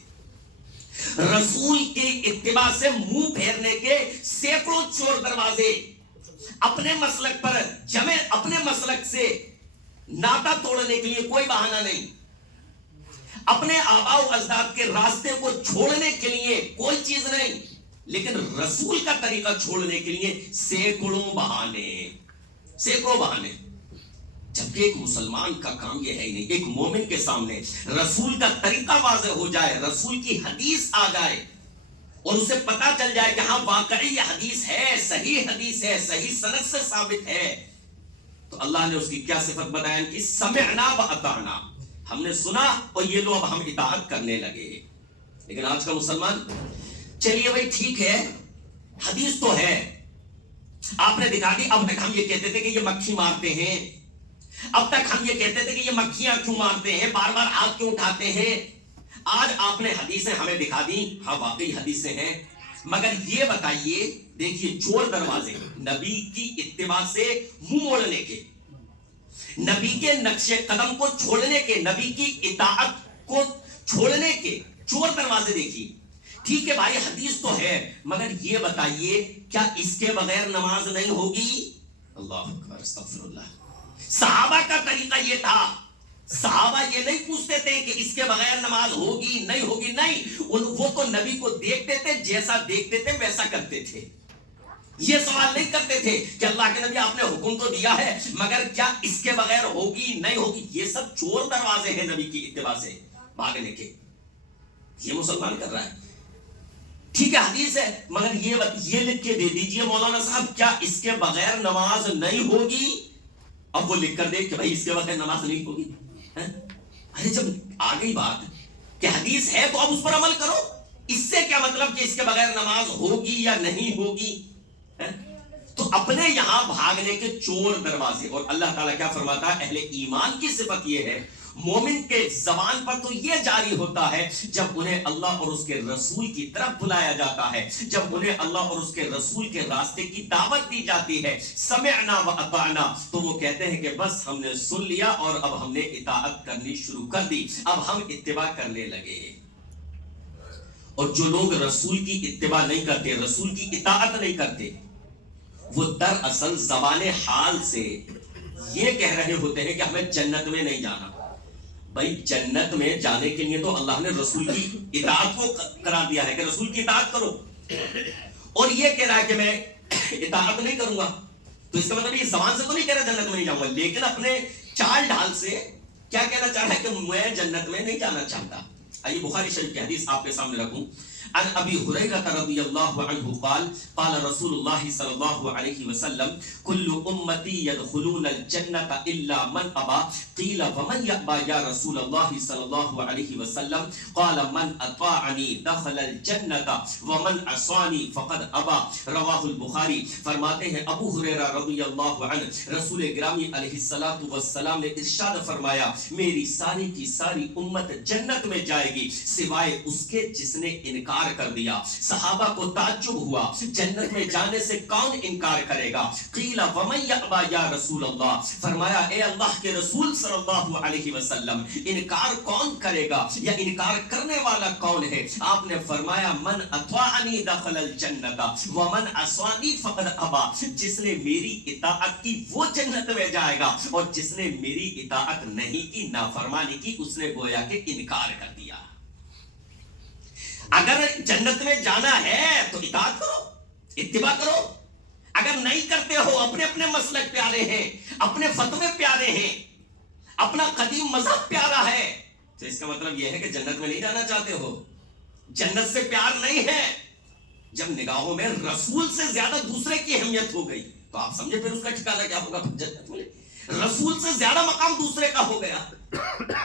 رسول کی اتباع سے منہ پھیرنے کے سینکڑوں چور دروازے، اپنے مسلک پر جمے، اپنے مسلک سے ناطا توڑنے کے لیے کوئی بہانہ نہیں، اپنے آباء و اجداد کے راستے کو چھوڑنے کے لیے کوئی چیز نہیں، لیکن رسول کا طریقہ چھوڑنے کے لیے سینکڑوں بہانے، سینکڑوں بہانے۔ جبکہ ایک مسلمان کا کام یہ ہے ہی نہیں، ایک مومن کے سامنے رسول کا طریقہ واضح ہو جائے، رسول کی حدیث آ جائے اور اسے پتا چل جائے کہ ہاں واقعی یہ حدیث ہے، صحیح حدیث ہے، صحیح سند سے ثابت ہے، تو اللہ نے اس کی کیا صفت بیان کی؟ سمعنا واطعنا، ہم نے سنا اور یہ لو اب ہم اطاعت کرنے لگے۔ لیکن آج کا مسلمان، چلیے بھائی ٹھیک ہے حدیث تو ہے، آپ نے دکھا دی، اب تک ہم یہ کہتے تھے کہ یہ مکھی مارتے ہیں، اب تک ہم یہ کہتے تھے کہ یہ مکھیاں کیوں مارتے ہیں، بار بار آگ کیوں اٹھاتے ہیں. آج آپ نے حدیثیں ہمیں دکھا دی، ہاں واقعی حدیثیں ہیں، مگر یہ بتائیے، دیکھیے چور دروازے نبی کی اتباع سے منہ موڑنے کے، نبی کے نقش قدم کو چھوڑنے کے، نبی کی اطاعت کو چھوڑنے کے چور دروازے دیکھیے. ٹھیک ہے بھائی حدیث تو ہے، مگر یہ بتائیے کیا اس کے بغیر نماز نہیں ہوگی؟ اللہ اکبر، استغفر اللہ. صحابہ کا طریقہ یہ تھا، صحابہ یہ نہیں پوچھتے تھے کہ اس کے بغیر نماز ہوگی نہیں ہوگی، نہیں، وہ تو نبی کو دیکھتے تھے، جیسا دیکھتے تھے ویسا کرتے تھے. یہ سوال نہیں کرتے تھے کہ اللہ کے نبی آپ نے حکم تو دیا ہے مگر کیا اس کے بغیر ہوگی نہیں ہوگی. یہ سب چور دروازے ہیں نبی کی اتباع سے بھاگنے کے. یہ مسلمان کر رہا ہے، ٹھیک ہے حدیث ہے، مگر یہ لکھ کے دے دیجئے مولانا صاحب کیا اس کے بغیر نماز نہیں ہوگی. اب وہ لکھ کر دے کہ بھائی اس کے بغیر نماز نہیں ہوگی. ارے جب آ گئی بات کہ حدیث ہے تو اب اس پر عمل کرو. اس سے کیا مطلب کہ اس کے بغیر نماز ہوگی یا نہیں ہوگی. تو اپنے یہاں بھاگنے کے چور دروازے. اور اللہ تعالیٰ کیا فرماتا ہے، اہل ایمان کی صفت یہ ہے، مومن کے زبان پر تو یہ جاری ہوتا ہے جب انہیں اللہ اور اس کے رسول کی طرف بلایا جاتا ہے، جب انہیں اللہ اور اس کے رسول کے راستے کی دعوت دی جاتی ہے، سمعنا و اطعنا، تو وہ کہتے ہیں کہ بس ہم نے سن لیا اور اب ہم نے اطاعت کرنی شروع کر دی، اب ہم اتباع کرنے لگے. اور جو لوگ رسول کی اتباع نہیں کرتے، رسول کی اطاعت نہیں کرتے، وہ دراصل زبان حال سے یہ کہہ رہے ہوتے ہیں کہ ہمیں جنت میں نہیں جانا. بھائی جنت میں جانے کے لیے تو اللہ نے رسول کی اطاعت کو قرار دیا ہے کہ رسول کی اطاعت کرو، اور یہ کہہ رہا ہے کہ میں اطاعت نہیں کروں گا. تو اس کا مطلب یہ زبان سے تو نہیں کہہ رہا جنت میں نہیں جاؤں گا، لیکن اپنے چال ڈھال سے کیا کہنا چاہ رہا ہے کہ میں جنت میں نہیں جانا چاہتا. آئیے بخاری شریف کی حدیث آپ کے سامنے رکھوں. عن ابی ہریرہ رضی اللہ عنہ قال قال رسول اللہ صلی اللہ علیہ وسلم کل امتی يدخلون الجنة الا من ابا قیل ومن یأبا یا رسول اللہ صلی اللہ علیہ وسلم قال من اطاعنی دخل الجنة ومن عصانی فقد ابا. رواہ البخاری. فرماتے ہیں ابو ہریرہ رضی اللہ عنہ رسول گرامی علیہ السلام نے ارشاد فرمایا میری ساری کی ساری امت جنت میں جائے گی سوائے اس کے جس نے انکار کر دیا. صحابہ کو تعجب ہوا جنت میں جانے سے کون انکار کرے گا. قیل ومن یأبا یا رسول اللہ. فرمایا اے اللہ کے رسول صلی اللہ علیہ وسلم انکار کون کرے گا یا انکار کرنے والا کون ہے. آپ نے فرمایا من اطاعنی دخل الجنة ومن عصانی فقد ابا. جس نے میری اطاعت کی وہ جنت میں جائے گا اور جس نے میری اطاعت نہیں کی، نافرمانی کی، اس نے گویا کہ انکار کر دیا. اگر جنت میں جانا ہے تو اطاعت کرو، اتباع کرو. اگر نہیں کرتے ہو، اپنے اپنے مسلک پیارے ہیں، اپنے فتوے پیارے ہیں، اپنا قدیم مذہب پیارا ہے، تو اس کا مطلب یہ ہے کہ جنت میں نہیں جانا چاہتے ہو، جنت سے پیار نہیں ہے. جب نگاہوں میں رسول سے زیادہ دوسرے کی اہمیت ہو گئی تو آپ سمجھے پھر اس کا ٹھکانہ کیا ہوگا. جنت میں رسول سے زیادہ مقام دوسرے کا ہو گیا.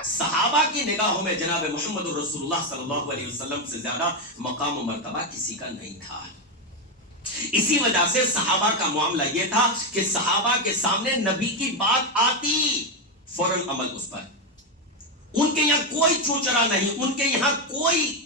صحابہ کی نگاہوں میں جناب محمد رسول اللہ صلی اللہ علیہ وسلم سے زیادہ مقام و مرتبہ کسی کا نہیں تھا. اسی وجہ سے صحابہ کا معاملہ یہ تھا کہ صحابہ کے سامنے نبی کی بات آتی فوراً عمل اس پر. ان کے یہاں کوئی چوچرا نہیں، ان کے یہاں کوئی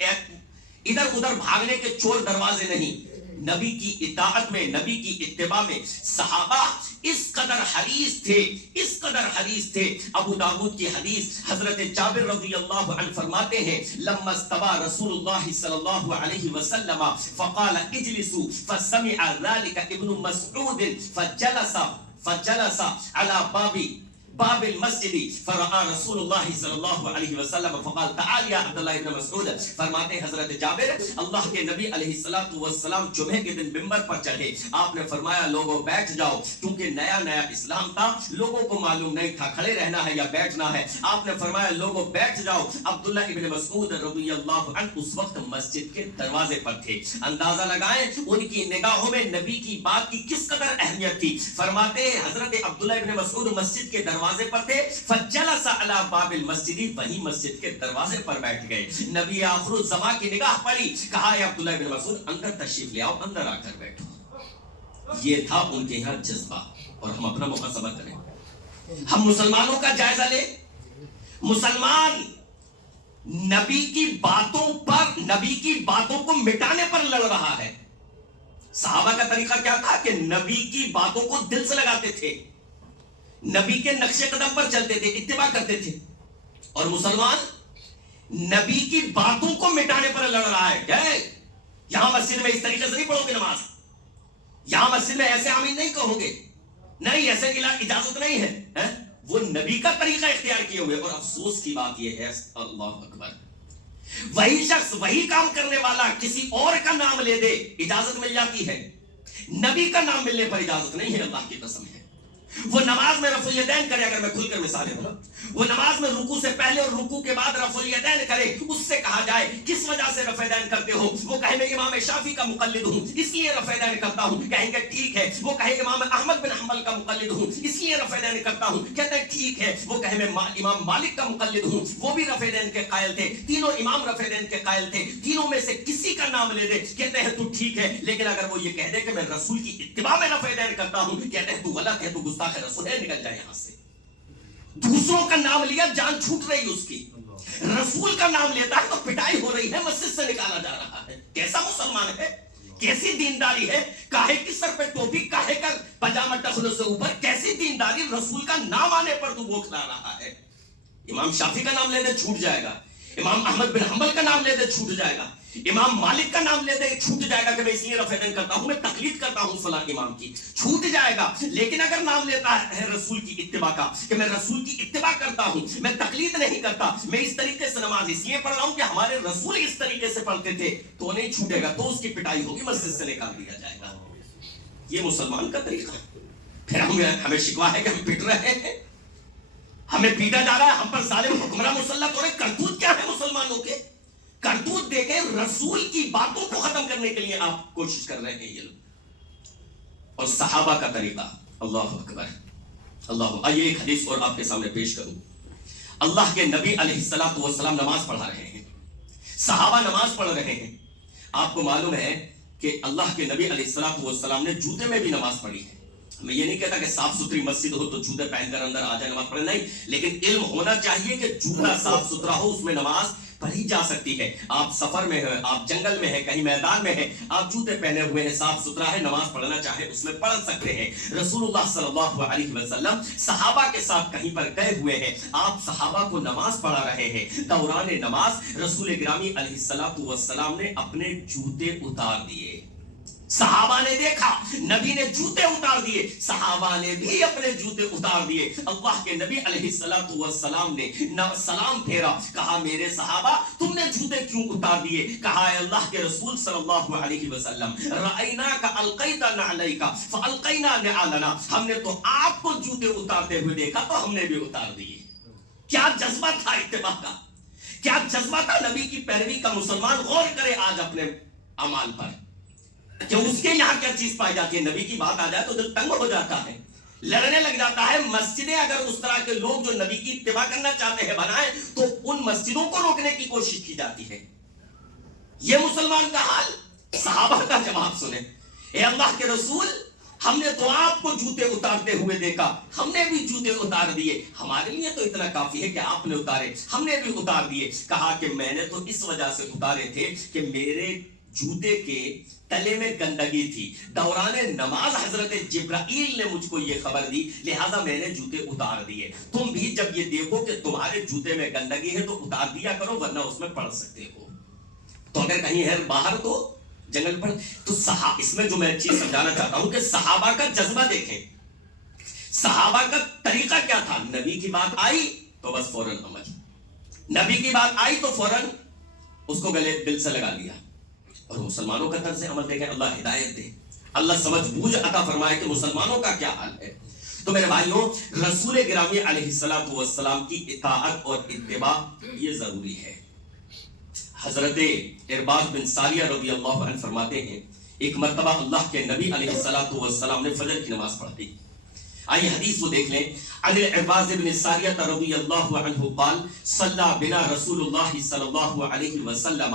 ادھر ادھر بھاگنے کے چور دروازے نہیں. نبی کی اطاعت میں، نبی کی اتباع میں صحابہ اس قدر حریص تھے، اس قدر حریص تھے. ابو داؤد کی حدیث حضرت جابر رضی اللہ عنہ فرماتے ہیں لما استوى رسول اللہ صلی اللہ علیہ وسلم فقال اجلسوا فسمع ذلك ابن مسعود فجلس على باب المسجد فرآ رسول اللہ صلی اللہ علیہ وسلم فقال تعال یا عبداللہ ابن مسعود. فرماتے حضرت جابر اللہ کے نبی علیہ السلام جمعے کے دن منبر پر چڑھے. آپ نے فرمایا لوگوں بیٹھ جاؤ، کیونکہ نیا نیا اسلام تھا، لوگوں کو معلوم نہیں تھا کھڑے رہنا ہے یا بیٹھنا ہے. آپ نے فرمایا لوگوں بیٹھ جاؤ. عبداللہ ابن مسعود رضی اللہ عنہ اس وقت مسجد کے دروازے پر تھے. اندازہ لگائیں ان کی نگاہوں میں نبی کی بات کی کس قدر اہمیت تھی. فرماتے حضرت عبداللہ ابن مسعود مسجد کے دروازے پر تھے. فجلس علی باب المسجد، وہی مسجد کے دروازے پر بیٹھ گئے. نبی آخر الزمان کی نگاہ پڑی، کہا اے عبداللہ ابن مسعود اندر تشریف لے آؤ، اندر آ کر بیٹھو. یہ تھا ان کے یہاں جذبہ. اور ہم اپنا محاسبہ کریں، ہم مسلمانوں کا جائزہ لیں. مسلمان نبی کی باتوں کو مٹانے پر لڑ رہا ہے. صحابہ کا طریقہ کیا تھا کہ نبی کی باتوں کو دل سے لگاتے تھے, نبی کے نقش قدم پر چلتے تھے, اتباع کرتے تھے. اور مسلمان نبی کی باتوں کو مٹانے پر لڑ رہا ہے. کیا ہے؟ یہاں مسجد میں اس طریقے سے نہیں پڑھو گے نماز, یہاں مسجد میں ایسے آمین نہیں کہو گے, نہیں ایسے اجازت نہیں ہے. وہ نبی کا طریقہ اختیار کیے ہوئے. اور افسوس کی بات یہ ہے, اللہ اکبر, وہی شخص وہی کام کرنے والا کسی اور کا نام لے دے اجازت مل جاتی ہے, نبی کا نام ملنے پر اجازت نہیں ہے. اللہ کی قسم ہے. وہ نماز میں رفع الیدین کرے, اگر میں کھل کر مثالیں دوں, وہ نماز میں رکوع سے پہلے اور رکوع کے بعد رفع الیدین کرے, اس سے کہا جائے کس وجہ سے رفع الیدین کرتے ہو, وہ کہے میں امام شافعی کا مقلد ہوں اس لیے رفع الیدین کرتا ہوں, کہیں گے ٹھیک ہے. وہ کہے امام احمد بن حنبل کا مقلد ہوں اس لیے رفع الیدین کرتا ہوں, کہتے ہیں ٹھیک ہے. وہ کہے میں امام مالک کا مقلد ہوں, وہ بھی رفع الیدین کے قائل تھے, تینوں امام رفع الیدین کے قائل تھے, تینوں میں سے کسی کا نام لے دے, کہتے ہیں تو ٹھیک ہے. لیکن اگر وہ یہ کہہ دے کہ میں رسول کی اتباع میں رفع الیدین کرتا ہوں, کہتے ہیں تو غلط ہے, تو گستاخ رسول ہے, نکل جائے یہاں سے. دوسروں کا نام لیا, جان چھوٹ رہی اس کی. رسول کا نام لیتا ہے تو پٹائی ہو رہی ہے, مسجد سے نکالا جا رہا ہے. کیسا مسلمان ہے, کیسی دینداری ہے, کاہے کی سر پہ ٹوپی, کاہے کا پاجامہ ٹخنوں سے اوپر, کیسی دینداری. رسول کا نام آنے پر تو بوکھلا رہا ہے. امام شافعی کا نام لے دے چھوٹ جائے گا, امام احمد بن حنبل کا نام لے دے چھوٹ جائے گا, امام مالک کا نام لے دے چھوٹ جائے گا کہ میں اس لیے رفع الیدین کرتا ہوں, میں تقلید کرتا ہوں فلاں امام کی, چھوٹ جائے گا. لیکن اگر نام لیتا ہے رسول کی اتباع کا کہ میں رسول کی اتباع کرتا ہوں, میں تقلید نہیں کرتا, میں اس طریقے سے نماز اس لیے پڑھ رہا ہوں کہ ہمارے رسول اس طریقے سے پڑھتے تھے, تو نہیں چھوٹے گا, تو اس کی پٹائی ہوگی, مسجد سے نکال دیا جائے گا. یہ مسلمان کا طریقہ. پھر ہمیں شکوا ہے کہ ہم پٹ رہے ہیں, ہمیں پیٹا جا رہا ہے, ہم پر ظالم حکمراں مسلط ہو رہے. کرتوت کیا ہے مسلمانوں کے؟ کرتوت دے کے رسول کی باتوں کو ختم کرنے کے لیے آپ کوشش کر رہے ہیں یہ لوگ. اور صحابہ کا طریقہ, اللہ اکبر, اللہ. آئیے ایک حدیث اور آپ کے سامنے پیش کروں. اللہ کے نبی علیہ الصلوۃ والسلام نماز پڑھا رہے ہیں, صحابہ نماز پڑھ رہے ہیں. آپ کو معلوم ہے کہ اللہ کے نبی علیہ الصلوۃ والسلام نے جوتے میں بھی نماز پڑھی ہے. میں یہ نہیں کہتا کہ صاف ستھری مسجد ہو تو جوتے پہن کر اندر آ جائے نماز پڑھے, نہیں, لیکن علم ہونا چاہیے کہ جوتا صاف ستھرا ہو, اس میں نماز پڑھی جا سکتی ہے. آپ سفر میں ہیں, آپ جنگل میں ہیں, کہیں میدان میں ہیں, آپ جوتے پہنے ہوئے ہیں, صاف ستھرا ہے, نماز پڑھنا چاہے اس میں پڑھ سکتے ہیں. رسول اللہ صلی اللہ علیہ وسلم صحابہ کے ساتھ کہیں پر گئے ہوئے ہیں, آپ صحابہ کو نماز پڑھا رہے ہیں. دوران نماز رسول گرامی علیہ الصلوۃ والسلام نے اپنے جوتے اتار دیے. صحابہ نے دیکھا, نبی نے جوتے اتار دیے, صحابہ نے بھی اپنے جوتے اتار دیے. اللہ کے نبی علیہ الصلوۃ والسلام نے سلام پھیرا, کہا میرے صحابہ تم نے جوتے کیوں اتار دیے؟ کہا اے اللہ کے رسول صلی اللہ علیہ وسلم, رأیناک القیت نعلیک فالقینا نعالنا, ہم نے تو آپ کو جوتے اتارتے ہوئے دیکھا تو ہم نے بھی اتار دیے. کیا جذبہ تھا اتباع کا, کیا جذبہ تھا نبی کی پیروی کا. مسلمان غور کرے آج اپنے اعمال پر کہ اس کے یہاں کیا چیز پائی جاتی ہے. نبی کی بات آ جائے تو دل تنگ ہو جاتا ہے, لڑنے لگ جاتا ہے. مسجدیں اگر اس طرح کے لوگ جو نبی کی اتباع کرنا چاہتے ہیں بنائیں تو ان مسجدوں کو روکنے کی کوشش کی جاتی ہے. یہ مسلمان کا حال. صحابہ کا جواب سنیں, اے اللہ کے رسول ہم نے تو آپ کو جوتے اتارتے ہوئے دیکھا, ہم نے بھی جوتے اتار دیے, ہمارے لیے تو اتنا کافی ہے کہ آپ نے اتارے, ہم نے بھی اتار دیے. کہا کہ میں نے تو اس وجہ سے اتارے تھے کہ میرے جوتے کے تلے میں گندگی تھی. دوران نماز حضرت جبرائیل نے مجھ کو یہ خبر دی, لہذا میں نے جوتے اتار دیے. تم بھی جب یہ دیکھو کہ تمہارے جوتے میں گندگی ہے تو اتار دیا کرو, ورنہ اس میں پڑھ سکتے ہو. تو اگر کہیں ہے باہر تو جنگل پر. تو اس میں جو میں چیز سمجھانا چاہتا ہوں کہ صحابہ کا جذبہ دیکھیں, صحابہ کا طریقہ کیا تھا. نبی کی بات آئی تو بس فوراً عمل, نبی کی بات آئی تو فوراً اس کو گلے دل سے لگا لیا. اور مسلمانوں کا طرز عمل دیکھیں, اللہ ہدایت دے, اللہ سمجھ بوجھ عطا فرمائے کہ مسلمانوں کا کیا حال ہے. تو میرے بھائیوں, رسول گرامی علیہ الصلوۃ والسلام کی اطاعت اور اتباع یہ ضروری ہے. حضرت ارباز بن ساریہ رضی اللہ عنہ فرماتے ہیں, ایک مرتبہ اللہ کے نبی علیہ الصلوۃ والسلام نے فجر کی نماز پڑھی. آئیے حدیث کو دیکھ لیں. عن ارباز بن ساریہ رضی اللہ عنہ قال صلی بنا رسول اللہ صلی اللہ علیہ وسلم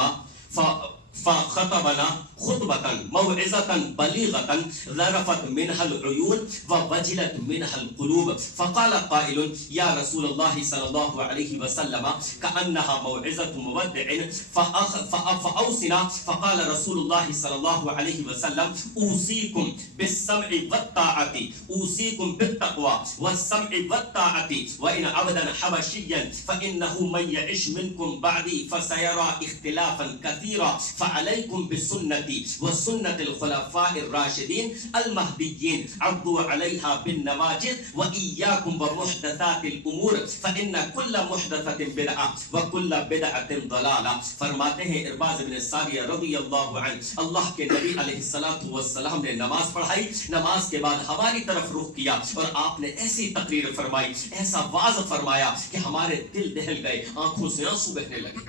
فخطبنا خطبتن موعظتن بلیغتن ذرفت منها العیون ووجلت منها القلوب فقال قائل یا رسول اللہ صلی اللہ علیہ وسلم كأنها موعظة مودع فأوصنا فقال رسول اللہ صلی اللہ علیہ وسلم اوصیکم بالسمع والطاعة اوصیکم بالتقوى والسمع والطاعة وإن عبدا حبشيا فإنه من يعش منكم بعدي فسيرى اختلافا كثيرا فعليكم بسنتي وسنة الخلفاء الراشدين المهديين عضوا عليها بالنواجذ وإياكم بمحدثات الأمور فإن كل محدثة بدعة وكل بدعة ضلالة. فرماتے ہیں ارباز بن ساریہ رضی اللہ عنہ اللہ کے نبی علیہ السلام نے نماز پڑھائی، نماز کے بعد ہماری طرف رخ کیا اور آپ نے ایسی تقریر فرمائی، ایسا واعظ فرمایا کہ ہمارے دل دہل گئے، آنکھوں سے آنسو بہنے لگے.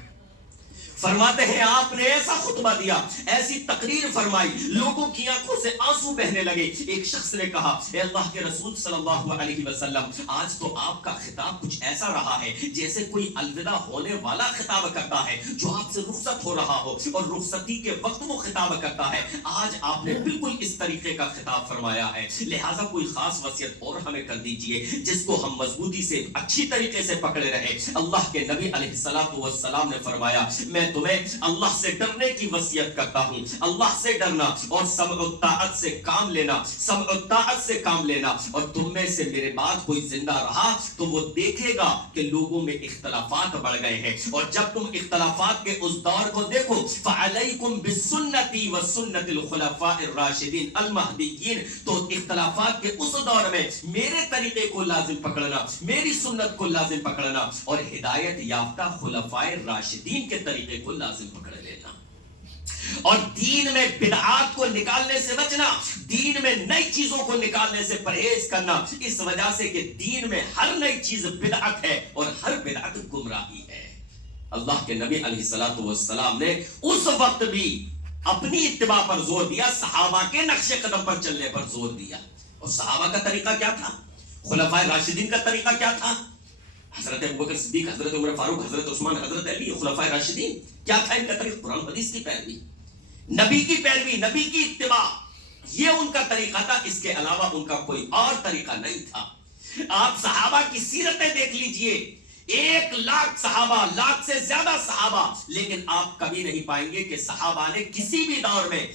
فرماتے ہیں آپ نے ایسا خطبہ دیا، ایسی تقریر فرمائی، لوگوں کی آنکھوں سے آنسو بہنے لگے. ایک شخص نے کہا اے اللہ کے رسول صلی اللہ علیہ وسلم آج تو آپ کا خطاب کچھ ایسا رہا ہے جیسے کوئی الوداع ہونے والا خطاب کرتا ہے جو آپ سے رخصت ہو رہا ہو اور رخصتی کے وقت وہ خطاب کرتا ہے. آج آپ نے بالکل اس طریقے کا خطاب فرمایا ہے، لہٰذا کوئی خاص وصیت اور ہمیں کر دیجئے جس کو ہم مضبوطی سے اچھی طریقے سے پکڑے رہے. اللہ کے نبی علیہ السلام نے فرمایا میں تمہیں اللہ سے ڈرنے کی وصیت کرتا ہوں، اللہ سے ڈرنا اور سمع و طاعت سے کام لینا، سمع و طاعت سے کام لینا. اور تم میں سے میرے بعد کوئی زندہ رہا تو وہ دیکھے گا کہ لوگوں میں اختلافات بڑھ گئے ہیں، اور جب تم اختلافات کے اس دور کو دیکھو فعلیکم بسنتی وسنت الخلفاء الراشدین المہدیین، تو اختلافات کے اس دور میں میرے طریقے کو لازم پکڑنا، میری سنت کو لازم پکڑنا اور ہدایت یافتہ خلفاء راشدین کے طریقے کو لازم پکڑ لینا. اور دین میں بدعات کو نکالنے سے بچنا، دین میں نئی چیزوں کو نکالنے سے پرہیز کرنا، اس وجہ سے کہ دین میں ہر نئی چیز بدعت ہے اور ہر بدعت گمراہی ہے. اللہ کے نبی علیہ السلام نے اس وقت بھی اپنی اتباع پر زور دیا، صحابہ کے نقش قدم پر چلنے پر زور دیا. اور صحابہ کا طریقہ کیا تھا؟ خلفائے راشدین کا طریقہ کیا تھا؟ حضرت ابوبکر صدیق، حضرت عمر فاروق، حضرت عثمان، حضرت علی، خلفائے راشدین، کیا تھا ان کا طریقہ؟ قرآن حدیث کی پیروی، نبی کی پیروی، نبی کی اتباع، یہ ان کا طریقہ تھا. اس کے علاوہ ان کا کوئی اور طریقہ نہیں تھا. آپ صحابہ کی سیرتیں دیکھ لیجئے، 1,00,000 صحابہ، لاکھ سے زیادہ صحابہ، لیکن آپ کبھی نہیں پائیں گے کہ صحابہ نے کسی بھی دور میں،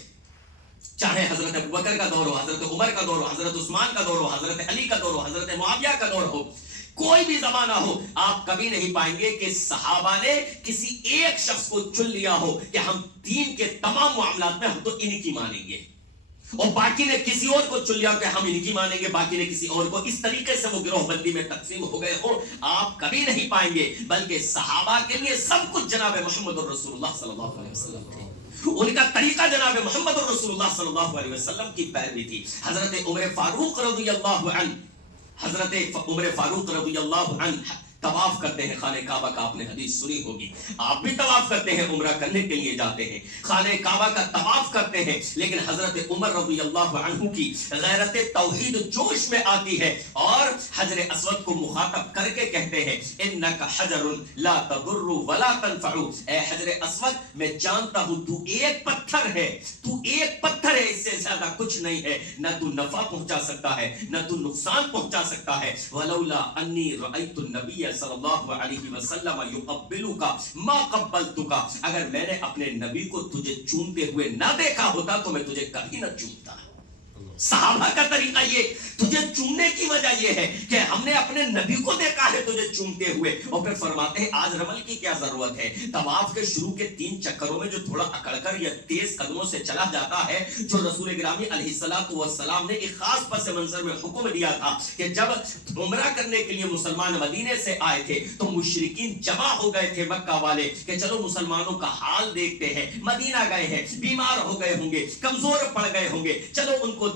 چاہے حضرت ابوبکر کا دور ہو، حضرت عمر کا دور ہو، حضرت عثمان کا دور ہو، حضرت علی کا دور ہو، حضرت معاویہ کا دور ہو، کوئی بھی زمانہ ہو، آپ کبھی نہیں پائیں گے کہ صحابہ نے کسی ایک شخص کو چن لیا ہو کہ ہم دین کے تمام معاملات میں ہم تو انہی کی مانیں گے، اور باقی نے کسی اور کو چن لیا کہ ہم انہی کی مانیں گے، باقی نے کسی اور کو. اس طریقے سے وہ گروہ بندی میں تقسیم ہو گئے ہو، آپ کبھی نہیں پائیں گے. بلکہ صحابہ کے لیے سب کچھ جناب محمد رسول اللہ صلی اللہ علیہ وسلم تھے، ان کا طریقہ جناب محمد رسول اللہ صلی اللہ علیہ وسلم کی پیروی تھی. حضرت عمر فاروق رضی اللہ عنہ، حضرت عمر فاروق رضی اللہ عنہ طواف کرتے ہیں خانہ کعبہ کا، آپ نے حدیث سنی ہوگی، آپ بھی طواف کرتے ہیں، عمرہ کرنے کے لیے جاتے ہیں، خانہ کعبہ کا طواف کرتے ہیں. لیکن حضرت عمر رضی اللہ عنہ کی غیرت توحید جوش میں آتی ہے اور حجر اسود کو مخاطب کر کے کہتے ہیں انک حجر لا تضر ولا تنفع، اے حجر اسود میں جانتا ہوں تو ایک پتھر ہے، تو ایک پتھر ہے، اس سے زیادہ کچھ نہیں ہے، نہ تو نفع پہنچا سکتا ہے نہ تو نقصان پہنچا سکتا ہے. ولولا انی رأیت النبی صلی اللہ علیہ وسلم یقبلک ما قبلتک، اگر میں نے اپنے نبی کو تجھے چومتے ہوئے نہ دیکھا ہوتا تو میں تجھے کبھی نہ چومتا. صحابہ کا طریقہ یہ، تجھے چومنے کی وجہ یہ ہے کہ ہم نے اپنے نبی کو دیکھا ہے تجھے چومتے ہوئے. اور پھر فرماتے ہیں آج رمل کی کیا ضرورت ہے، طواف کے شروع کے 3 چکروں میں جو تھوڑا اکڑ کر یا تیز قدموں سے چلا جاتا ہے، جو رسول گرامی علیہ السلام نے ایک خاص پس منظر میں حکم دیا تھا کہ جب عمرہ کرنے کے لیے مسلمان مدینے سے آئے تھے تو مشرکین جمع ہو گئے تھے مکہ والے کہ چلو مسلمانوں کا حال دیکھتے ہیں، مدینہ گئے ہیں، بیمار ہو گئے ہوں گے، کمزور پڑ گئے ہوں گے، چلو ان کو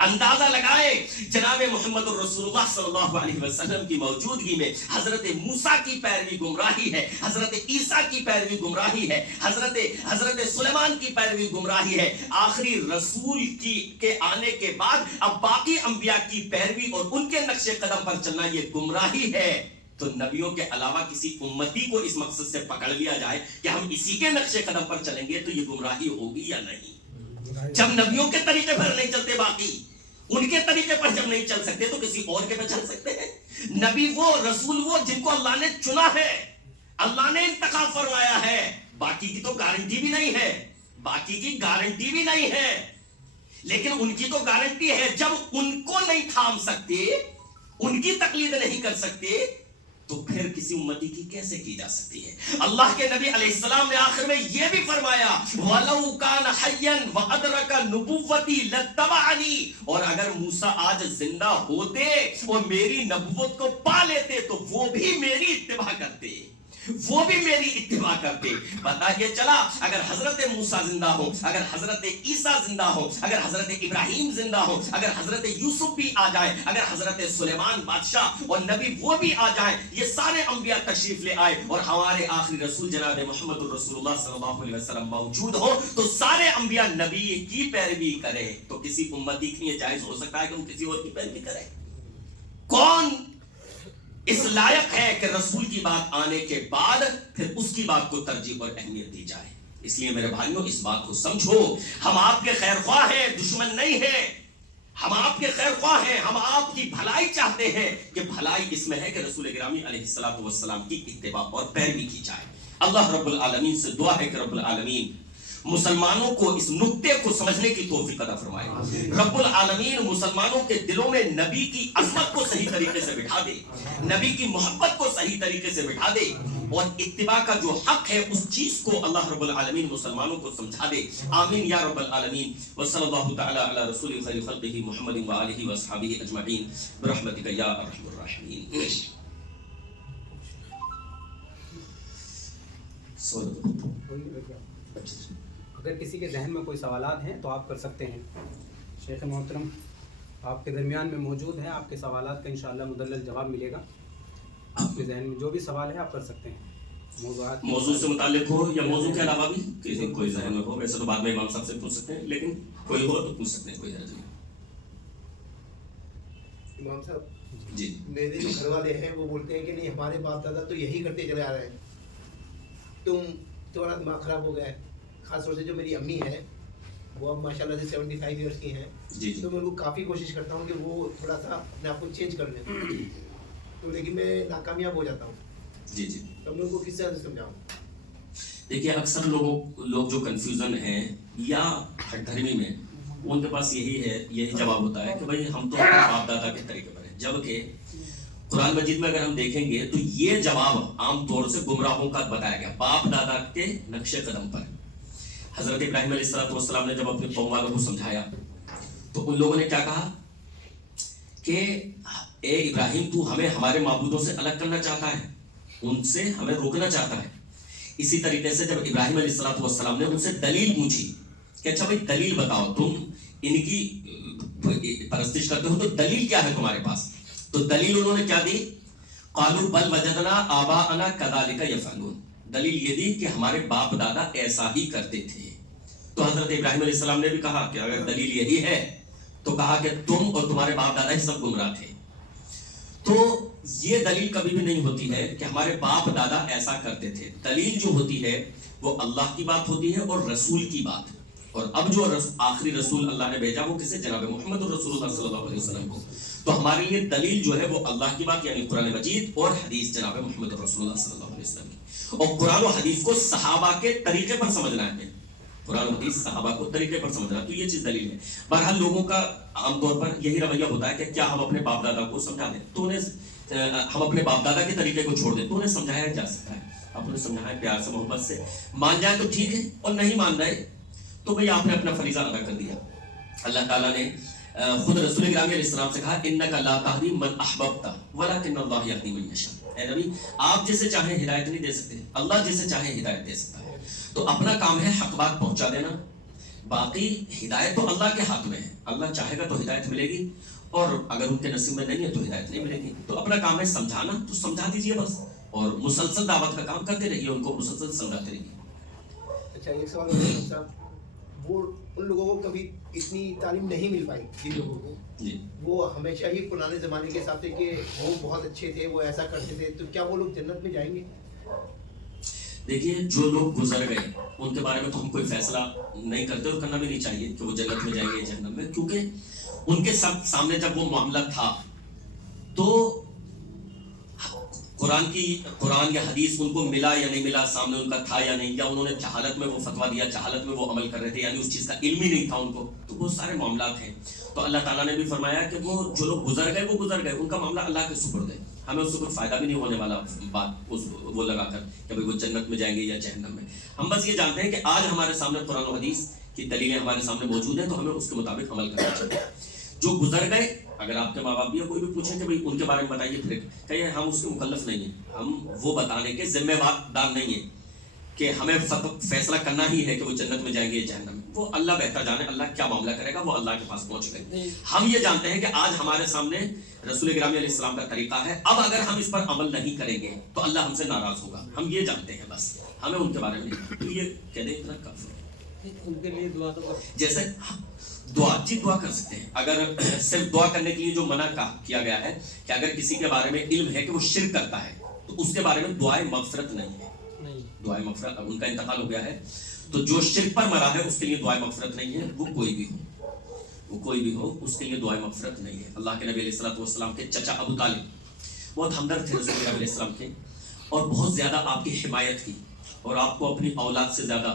اندازہ لگائے جناب محمد رسول اللہ صلی اللہ علیہ وسلم کی موجودگی میں حضرت موسیٰ کی پیروی گمراہی ہے, حضرت عیسیٰ کی پیروی گمراہی ہے, حضرت سلیمان کی پیروی گمراہی ہے. آخری رسول کے آنے کے بعد اب باقی انبیاء کی پیروی اور ان کے نقش قدم پر چلنا یہ گمراہی ہے. تو نبیوں کے علاوہ کسی امتی کو اس مقصد سے پکڑ لیا جائے کہ ہم اسی کے نقش قدم پر چلیں گے تو یہ گمراہی ہوگی یا نہیں؟ جب نبیوں کے طریقے پر نہیں چلتے, باقی ان کے طریقے پر جب نہیں چل سکتے تو کسی اور کے پر چل سکتے ہیں. نبی وہ, رسول وہ جن کو اللہ نے چنا ہے, اللہ نے انتخاب فرمایا ہے. باقی کی تو گارنٹی بھی نہیں ہے, باقی کی گارنٹی بھی نہیں ہے, لیکن ان کی تو گارنٹی ہے. جب ان کو نہیں تھام سکتے, ان کی تقلید نہیں کر سکتے, تو پھر کسی امتی کی کیسے کی جا سکتی ہے؟ اللہ کے نبی علیہ السلام نے آخر میں یہ بھی فرمایا وَلَوْ كَانَ حَيًّا وَأَدْرَكَ نُبُوَّتِي لَاتَّبَعَنِي, اور اگر موسیٰ آج زندہ ہوتے اور میری نبوت کو پا لیتے تو وہ بھی میری اتباع کرتے, وہ بھی میری اتباع کرتے. پتہ یہ چلا اگر حضرت موسیٰ زندہ ہو, اگر حضرت عیسیٰ زندہ ہو, اگر حضرت ابراہیم زندہ ہو, اگر حضرت یوسف بھی آ جائے, اگر حضرت سلیمان بادشاہ اور نبی وہ بھی آ جائیں, یہ سارے انبیاء تشریف لے آئے اور ہمارے آخری رسول جناب محمد رسول اللہ صلی اللہ علیہ وسلم موجود ہو, تو سارے انبیاء نبی کی پیروی کریں, تو کسی امتی کے لیے جائز ہو سکتا ہے کہ وہ کسی اور کی پیروی کرے؟ کون اس لائق ہے کہ رسول کی بات آنے کے بعد پھر اس کی بات کو ترجیح اور اہمیت دی جائے؟ اس لیے میرے بھائیوں اس بات کو سمجھو, ہم آپ کے خیر خواہ ہیں, دشمن نہیں ہیں. ہم آپ کے خیر خواہ ہیں, ہم آپ کی بھلائی چاہتے ہیں کہ بھلائی اس میں ہے کہ رسول گرامی علیہ الصلوۃ والسلام کی اتباع اور پیروی کی جائے. اللہ رب العالمین سے دعا ہے کہ رب العالمین مسلمانوں کو اس نقطے کو سمجھنے کی توفیق عطا فرمائے. رب العالمین مسلمانوں کے دلوں میں نبی کی عظمت کو صحیح طریقے سے بٹھا دے, نبی کی محبت کو صحیح طریقے سے بٹھا دے, اور اتباع کا جو حق ہے اس چیز کو اللہ رب العالمین مسلمانوں کو سمجھا دے. آمین یا رب العالمین. وصلی اللہ تعالی علی رسول خیر خلقہ محمد و آلہ و اصحابہ اجمعین برحمتک یا ارحم الراحمین. اگر کسی کے ذہن میں کوئی سوالات ہیں تو آپ کر سکتے ہیں. شیخ محترم آپ کے درمیان میں موجود ہیں, آپ کے سوالات کا انشاءاللہ مدلل جواب ملے گا. آپ کے ذہن میں جو بھی سوال ہے آپ کر سکتے ہیں, موضوع سے متعلق ہو یا موضوع کے علاوہ بھی کسی کوئی ذہن میں ہو. ویسے تو بعد میں امام صاحب سے پوچھ سکتے ہیں, لیکن کوئی ہو تو پوچھ سکتے ہیں, کوئی حرج نہیں. امام صاحب جی, میرے جو گھر والے ہیں وہ بولتے ہیں کہ نہیں ہمارے باپ دادا تو یہی کرتے چلے آ رہے ہیں, تمہارا دماغ خراب ہو گیا ہے. خاص طور سے جو میری امی ہے وہ اب ماشاءاللہ سے 75 ایئرس کی ہیں, تو میں ان کو کافی کوشش کرتا ہوں کہ وہ تھوڑا سا اپنے آپ کو چینج کر لیں, تو لیکن میں ناکامیاب ہو جاتا ہوں. جی جی, تو میں ان کو کس طرح سے سمجھاؤں؟ دیکھیے اکثر لوگ جو کنفیوژن ہیں یا ہٹ دھرمی میں, ان کے پاس یہی جواب ہوتا ہے کہ بھائی ہم تو باپ دادا کے طریقے پر ہیں, جبکہ قرآن مجید میں اگر ہم دیکھیں گے تو یہ جواب عام طور سے گمراہوں کا بتایا گیا, باپ دادا کے نقش قدم پر. حضرت ابراہیم علیہ السلام نے جب اپنے قوم والوں کو سمجھایا تو ان لوگوں نے کیا کہا کہ اے ابراہیم تو ہمیں ہمارے معبودوں سے الگ کرنا چاہتا ہے, ان سے ہمیں روکنا چاہتا ہے. اسی طریقے سے جب ابراہیم علیہ السلام نے ان سے دلیل پوچھی کہ اچھا بھائی دلیل بتاؤ, تم ان کی پرستش کرتے ہو تو دلیل کیا ہے تمہارے پاس؟ تو دلیل انہوں نے کیا دی؟ قالوا بل وجدنا آباءنا كذلك يفعلون. دلیل یہ دی کہ ہمارے باپ دادا ایسا ہی کرتے تھے. تو حضرت ابراہیم علیہ السلام نے بھی کہا کہ اگر دلیل یہی ہے تو کہا کہ تم اور تمہارے باپ دادا ہی سب گمراہ تھے. تو یہ دلیل کبھی بھی نہیں ہوتی ہے کہ ہمارے باپ دادا ایسا کرتے تھے. دلیل جو ہوتی ہے وہ اللہ کی بات ہوتی ہے اور رسول کی بات. اور اب جو آخری رسول اللہ نے بھیجا وہ کسے؟ جناب محمد رسول اللہ صلی اللہ علیہ وسلم کو. تو ہمارے لیے دلیل جو ہے وہ اللہ کی بات یعنی قرآن مجید اور حدیث جناب محمد رسول اللہ صلی اللہ علیہ وسلم کی. اور قرآن و حدیث کو صحابہ کے طریقے پر سمجھنا ہے, قرآن و حدیث صحابہ کو طریقے پر سمجھنا, تو یہ چیز دلیل ہے. بہرحال لوگوں کا عام طور پر یہی رویہ ہوتا ہے کہ کیا ہم اپنے باپ دادا کو سمجھا دیں, تو ہم اپنے باپ دادا کے طریقے کو چھوڑ دیں, تو انہیں سمجھایا جا سکتا ہے. آپ نے سمجھانا ہے پیار سے محبت سے, مان جائے تو ٹھیک ہے اور نہیں مان رہے تو بھئی آپ نے اپنا فریضہ ادا کر دیا. اللہ تعالیٰ نے خود رسول گرامی علیہ السلام سے کہا انک لا تہدی من احببت ولکن اللہ یہدی من یشاء. اے نبی آپ جسے چاہیں ہدایت نہیں دے سکتے, اللہ جسے چاہے ہدایت دے سکتا ہے. تو اپنا کام ہے حق بات پہنچا دینا, باقی ہدایت تو اللہ کے ہاتھ میں ہے، اللہ چاہے گا تو ہدایت ملے گی، اور اگر ان کے نصیب میں نہیں ہے تو ہدایت نہیں ملے گی. تو اپنا کام ہے سمجھانا، تو سمجھا دیجیے بس، اور مسلسل دعوت کا کام کرتے رہیے، ان کو مسلسل سمجھاتے رہیے. اچھا ایک سوال اور ہے صاحب، وہ ان لوگوں کو کبھی اتنی تعلیم نہیں مل پائی جن لوگوں کو، جی وہ ہمیشہ ہی پرانے زمانے کے حساب سے کہ وہ بہت اچھے تھے، وہ ایسا کرتے تھے، تو کیا وہ لوگ جنت میں جائیں گے؟ دیکھیے جو لوگ گزر گئے ان کے بارے میں تو ہم کوئی فیصلہ نہیں کرتے، اور کرنا بھی نہیں چاہیے کہ وہ جنت میں جائیں گے یا جہنم میں، کیونکہ ان کے سامنے جب وہ معاملہ تھا تو قرآن یا حدیث ان کو ملا یا نہیں ملا، سامنے ان کا تھا یا نہیں، یا انہوں نے جہالت میں وہ فتویٰ دیا، جہالت میں وہ عمل کر رہے تھے، یعنی اس چیز کا علم ہی نہیں تھا ان کو، تو وہ سارے معاملات ہیں. تو اللہ تعالیٰ نے بھی فرمایا کہ وہ جو لوگ گزر گئے وہ گزر گئے، ان کا معاملہ اللہ کے سپرد ہے، ہمیں اس سے کوئی فائدہ بھی نہیں ہونے والا بات وہ لگا کر کہ بھائی وہ جنت میں جائیں گے یا جہنم میں. ہم بس یہ جانتے ہیں کہ آج ہمارے سامنے قرآن و حدیث کی دلیلیں ہمارے سامنے موجود ہیں، تو ہمیں اس کے مطابق عمل کرنا چاہیے. جو گزر گئے، اگر آپ کے ماں باپ بھی کوئی بھی پوچھیں کہ بھائی ان کے بارے میں بتائیے، پھر کہیے ہم اس کے مکلف نہیں ہیں، ہم وہ بتانے کے ذمہ دار نہیں ہیں کہ ہمیں فیصلہ کرنا ہی ہے کہ وہ جنت میں جائیں گے یا جہنم میں. وہ اللہ بہتر جانے، اللہ کیا معاملہ کرے گا وہ اللہ کے پاس پہنچ گئے. ہم یہ جانتے ہیں کہ آج ہمارے سامنے رسول گرامی علیہ السلام کا طریقہ ہے، اب اگر ہم اس پر عمل نہیں کریں گے تو اللہ ہم سے ناراض ہوگا، ہم یہ جانتے ہیں، بس ہمیں ان کے بارے میں نہیں. تو یہ کہہ دیں اتنا کافی ہے. ان کے لیے دعا تو جیسے دعا کر سکتے ہیں. اگر صرف دعا کرنے کے لیے جو منع کیا گیا ہے کہ اگر کسی کے بارے میں علم ہے کہ وہ شرک کرتا ہے تو اس کے بارے میں دعائے مغفرت نہیں ہے. دعائے مغفرت، اب ان کا انتقال ہو گیا ہے تو جو شرک پر مرا ہے اس کے لیے دعائے مغفرت نہیں ہے، وہ کوئی بھی ہو اس کے لیے دعائے مغفرت نہیں ہے. اللہ کے نبی علیہ الصلوۃ والسلام کے چچا ابو طالب بہت ہمدرد تھے رسول اللہ علیہ السلام کے، اور بہت زیادہ آپ کی حمایت کی، اور آپ کو اپنی اولاد سے زیادہ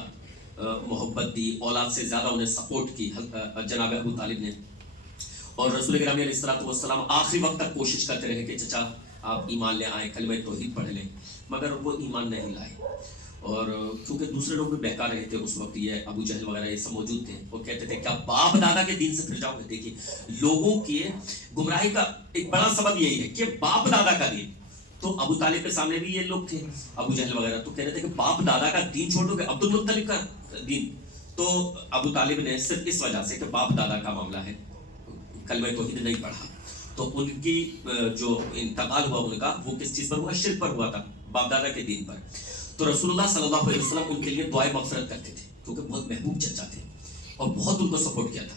محبت دی، اولاد سے زیادہ انہیں سپورٹ کی جناب ابو طالب نے. اور رسول گرامی علیہ الصلوۃ والسلام آخری وقت تک کوشش کرتے رہے کہ چچا آپ ایمان لے آئیں، کلمہ توحید پڑھ لیں، مگر وہ ایمان نہیں لائے. اور کیونکہ دوسرے لوگ بھی بہکا رہے تھے اس وقت، یہ ابو جہل وغیرہ یہ سب موجود تھے، وہ کہتے تھے کیا باپ دادا کے دین سے پھر جاؤ گے. دیکھیے لوگوں کی گمراہی کا ایک بڑا سبب یہی ہے کہ باپ دادا کا دین. تو ابو طالب کے سامنے بھی یہ لوگ تھے، ابو جہل وغیرہ، تو کہہ رہے تھے کہ باپ دادا کا دین چھوڑ دو گے، عبد المطلب کا دین. تو ابو طالب نے صرف اس وجہ سے کہ باپ دادا کا معاملہ ہے کلمہ توحید نہیں پڑھا. تو ان کی جو انتقال ہوا ان کا وہ کس چیز پر ہوا؟ شرک پر ہوا تھا، باپ دادا کے دین پر. تو رسول اللہ صلی اللہ علیہ وسلم ان کے لیے دعائے مغفرت کرتے تھے کیونکہ بہت محبوب چچا تھے اور بہت ان کو سپورٹ کیا تھا.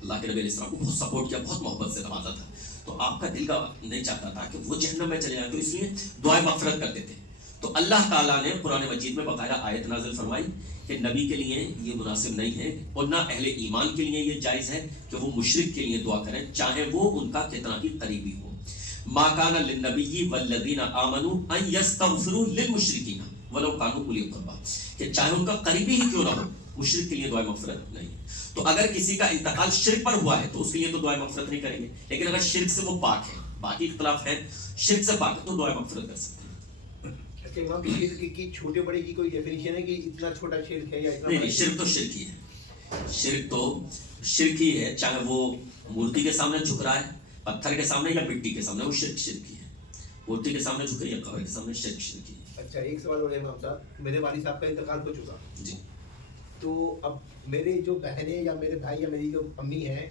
اللہ کے نبی علیہ السلام کو بہت سپورٹ کیا، بہت محبت سے نوازا تھا. تو آپ کا دل کا نہیں چاہتا تھا کہ وہ جہنم میں چلے جائیں، تو اس لیے دعائے مغفرت کرتے تھے. تو اللہ تعالیٰ نے قرآن مجید میں باقاعدہ آیت نازل فرمائی کہ نبی کے لیے یہ مناسب نہیں ہے اور نہ اہل ایمان کے لیے یہ جائز ہے کہ وہ مشرک کے لیے دعا کریں چاہے وہ ان کا کتنا بھی قریبی ہو. ما کان للنبی والذین آمنوا ان یستغفروا للمشرکین ولو کانوا اولی قربی، کہ چاہے ان کا قریبی ہی کیوں نہ ہو مشرک کے لیے دعائے مغفرت نہیں. تو اگر کسی کا انتقال شرک پر ہوا ہے تو اس کے لیے تو دعائے مغفرت نہیں کریں گے، لیکن اگر شرک سے وہ پاک ہے، باقی اختلاف ہے، شرک سے پاک ہے تو دعائے مغفرت کر سکتے ہیں. اچھا امام شرک کی چھوٹے بڑے کی کوئی ڈیفینیشن ہے کہ اتنا چھوٹا شرک ہے یا اتنا نہیں، شرک تو شرک ہی ہے، شرک تو شرک ہی ہے، چاہے وہ مورتی کے سامنے جھک رہا ہے، پتھر کے سامنے یا مٹی کے سامنے، وہ شرک ہی ہے. مورتی کے سامنے جھکے یا قبر کے سامنے شرک ہی ہے. اچھا ایک سوال اور ہے امام صاحب، میرے والد صاحب کا انتقال ہو چکا جی، تو اب میرے جو بہنیں یا میرے بھائی یا میری جو امی ہیں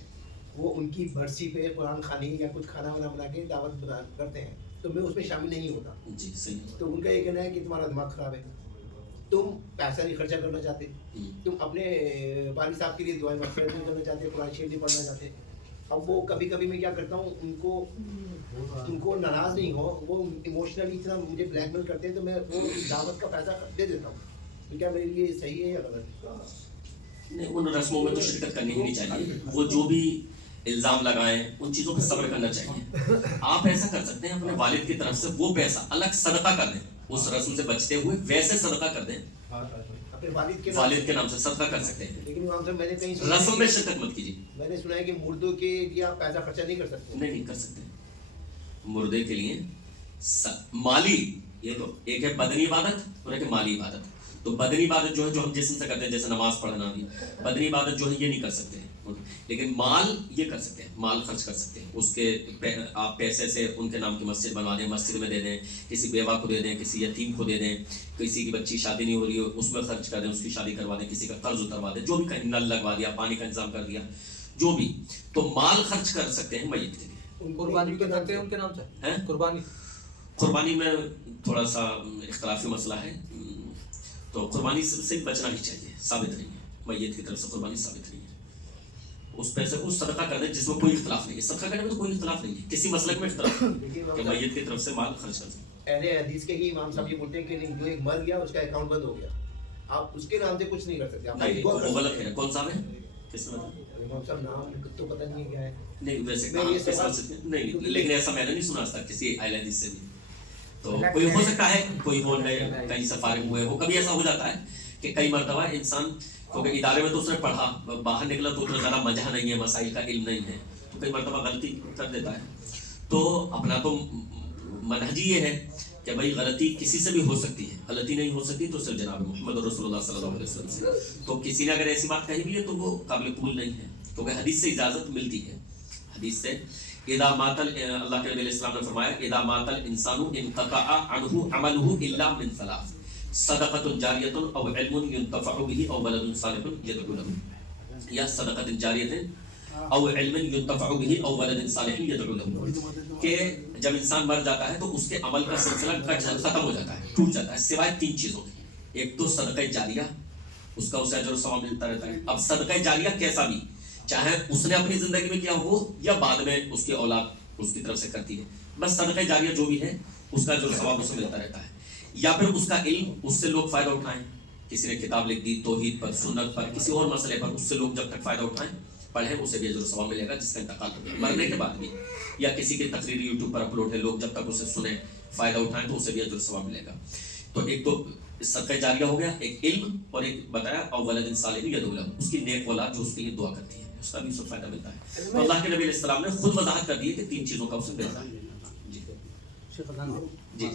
وہ ان کی برسی پہ قرآن خوانی یا کچھ کھانا وانا بنا کے دعوت کرتے ہیں، تو میں اس میں شامل نہیں ہوتا. جی صحیح. تو ان کا یہ کہنا ہے کہ تمہارا دماغ خراب ہے، تم پیسہ نہیں خرچہ کرنا چاہتے، تم اپنے والد صاحب کے لیے دعائیں مغفرت نہیں کرنا چاہتے، قرآن شریف نہیں پڑھنا چاہتے. اب وہ کبھی کبھی میں کیا کرتا ہوں، ان کو ناراض نہیں ہو، وہ ایموشنلی اتنا مجھے بلیک میل کرتے ہیں تو میں وہ دعوت کا پیسہ دے دیتا ہوں. تو کیا میرے لیے صحیح ہے یا غلط؟ نہیں، ان رسموں میں تو شرکت کرنی ہی نہیں چاہیے. وہ جو بھی الزام لگائیں ان چیزوں پہ صبر کرنا چاہیے. آپ ایسا کر سکتے ہیں اپنے والد کی طرف سے وہ پیسہ الگ صدقہ کر دیں، اس رسم سے بچتے ہوئے ویسے صدقہ کر دیں، اپنے والد کے نام سے صدقہ کر سکتے ہیں. لیکن امام صاحب میں نے کہیں رسم میں شرکت مت کیجیے. میں نے سنا ہے کہ مردوں کے لیے آپ پیسہ خرچہ نہیں کر سکتے. نہیں کر سکتے. مردے کے لیے مالی، یہ تو ایک ہے بدنی عبادت اور ایک ہے مالی عبادت. تو بدنی عبادت جو ہے جو ہم جسم سے کرتے ہیں جیسے نماز پڑھنا بھی بدنی عبادت جو ہے یہ نہیں کر سکتے ہیں لیکن مال یہ کر سکتے ہیں مال خرچ کر سکتے ہیں اس کے آپ پیسے سے ان کے نام کی مسجد بنوا دیں مسجد میں دے دیں کسی بیوہ کو دے دیں کسی یتیم کو دے دیں کسی کی بچی شادی نہیں ہو رہی ہو اس میں خرچ کر دیں اس کی شادی کروا دیں کسی کا قرض اتروا دیں جو بھی کہیں نل لگوا دیا پانی کا انتظام کر دیا جو بھی تو مال خرچ کر سکتے ہیں میت کے لیے قربانی بھی کر سکتے ہیں ان کے نام سے قربانی میں تھوڑا سا اختلافی مسئلہ ہے تو قربانی سے بچنا ہی چاہیے ثابت نہیں ہے میت کی طرف سے قربانی ثابت نہیں ہے اس پیسے کو صدقہ کر دیں جس میں کوئی اختلاف نہیں ہے صدقہ کرنے میں تو کوئی اختلاف نہیں ہے کسی مسلک میں اختلاف کہ میت کی طرف سے مال خرچ کر سکتے اہل حدیث کے ہی امام صاحب یہ بولتے ہیں کہ نہیں جو ایک مر گیا اس کا اکاؤنٹ بند ہو گیا آپ اس کے نام سے کچھ نہیں کر سکتے نہیں وہ غلط ہے کون صاحب ہے کس نے امام صاحب نام تو پتہ نہیں کیا ہے نہیں ویسے نہیں لیکن ایسا میں نے نہیں سنا تھا کسی اہل حدیث سے بھی تو کوئی ہو سکتا ہے کوئی ہو کہیں سے فارغ ہوئے ہو کبھی ایسا ہو جاتا ہے کہ کئی مرتبہ انسان کیونکہ ادارے میں تو اس نے پڑھا باہر نکلا تو اتنا زیادہ مزہ نہیں ہے مسائل کا علم نہیں ہے تو کئی مرتبہ غلطی کر دیتا ہے تو اپنا تو منہج یہ ہے کہ بھائی غلطی کسی سے بھی ہو سکتی ہے غلطی نہیں ہو سکتی تو صرف جناب محمد رسول اللہ صلی اللہ علیہ وسلم سے تو کسی نے اگر ایسی بات کہی بھی ہے تو وہ قابل قبول نہیں ہے کیونکہ حدیث سے اجازت ملتی ہے حدیث سے اذا مات اللہ کے نبی علیہ السلام نے فرمایا اذا مات الانسان انقطع عنه عمله الا من ثلاث صدقۃ جاریۃ او علم ينتفع به او ولد صالح يدعو له یا صدقۃ جاریۃ او علم ينتفع به او ولد صالح يدعو له کہ جب انسان مر جاتا ہے تو اس کے عمل کا سلسلہ ختم ہو جاتا ہے ٹوٹ جاتا ہے سوائے تین چیزوں کے ایک تو صدقہ جاریہ اس کا اسے اجر و ثواب ملتا رہتا ہے اب صدقہ جاریہ کیسا بھی چاہے اس نے اپنی زندگی میں کیا ہو یا بعد میں اس کی اولاد اس کی طرف سے کرتی ہے بس صدقہ جاریہ جو بھی ہے اس کا جو ثواب اسے ملتا رہتا ہے یا پھر اس کا علم اس سے لوگ فائدہ اٹھائیں کسی نے کتاب لکھ دی توحید پر سنت پر کسی اور مسئلے پر اس سے لوگ جب تک فائدہ اٹھائیں پڑھیں اسے بھی اجر و ثواب ملے گا جس کا انتقال ہو گیا مرنے کے بعد بھی یا کسی کی تقریر یوٹیوب پر اپلوڈ ہے لوگ جب تک اسے سنیں فائدہ اٹھائیں تو اسے بھی اجر و ثواب ملے گا تو ایک تو صدقہ جاریہ ہو گیا ایک علم اور ایک بتایا او ولد صالح یدعو له اس کی نیک اولاد جو اس کے لیے دعا کرتی ہے اس کا بھی سب فائدہ ملتا ہے تو اللہ کے نبی علیہ السلام نے خود وضاحت کر دی ہے کہ تین چیزوں کا اسے ملتا ہے جی شیخ اذان جی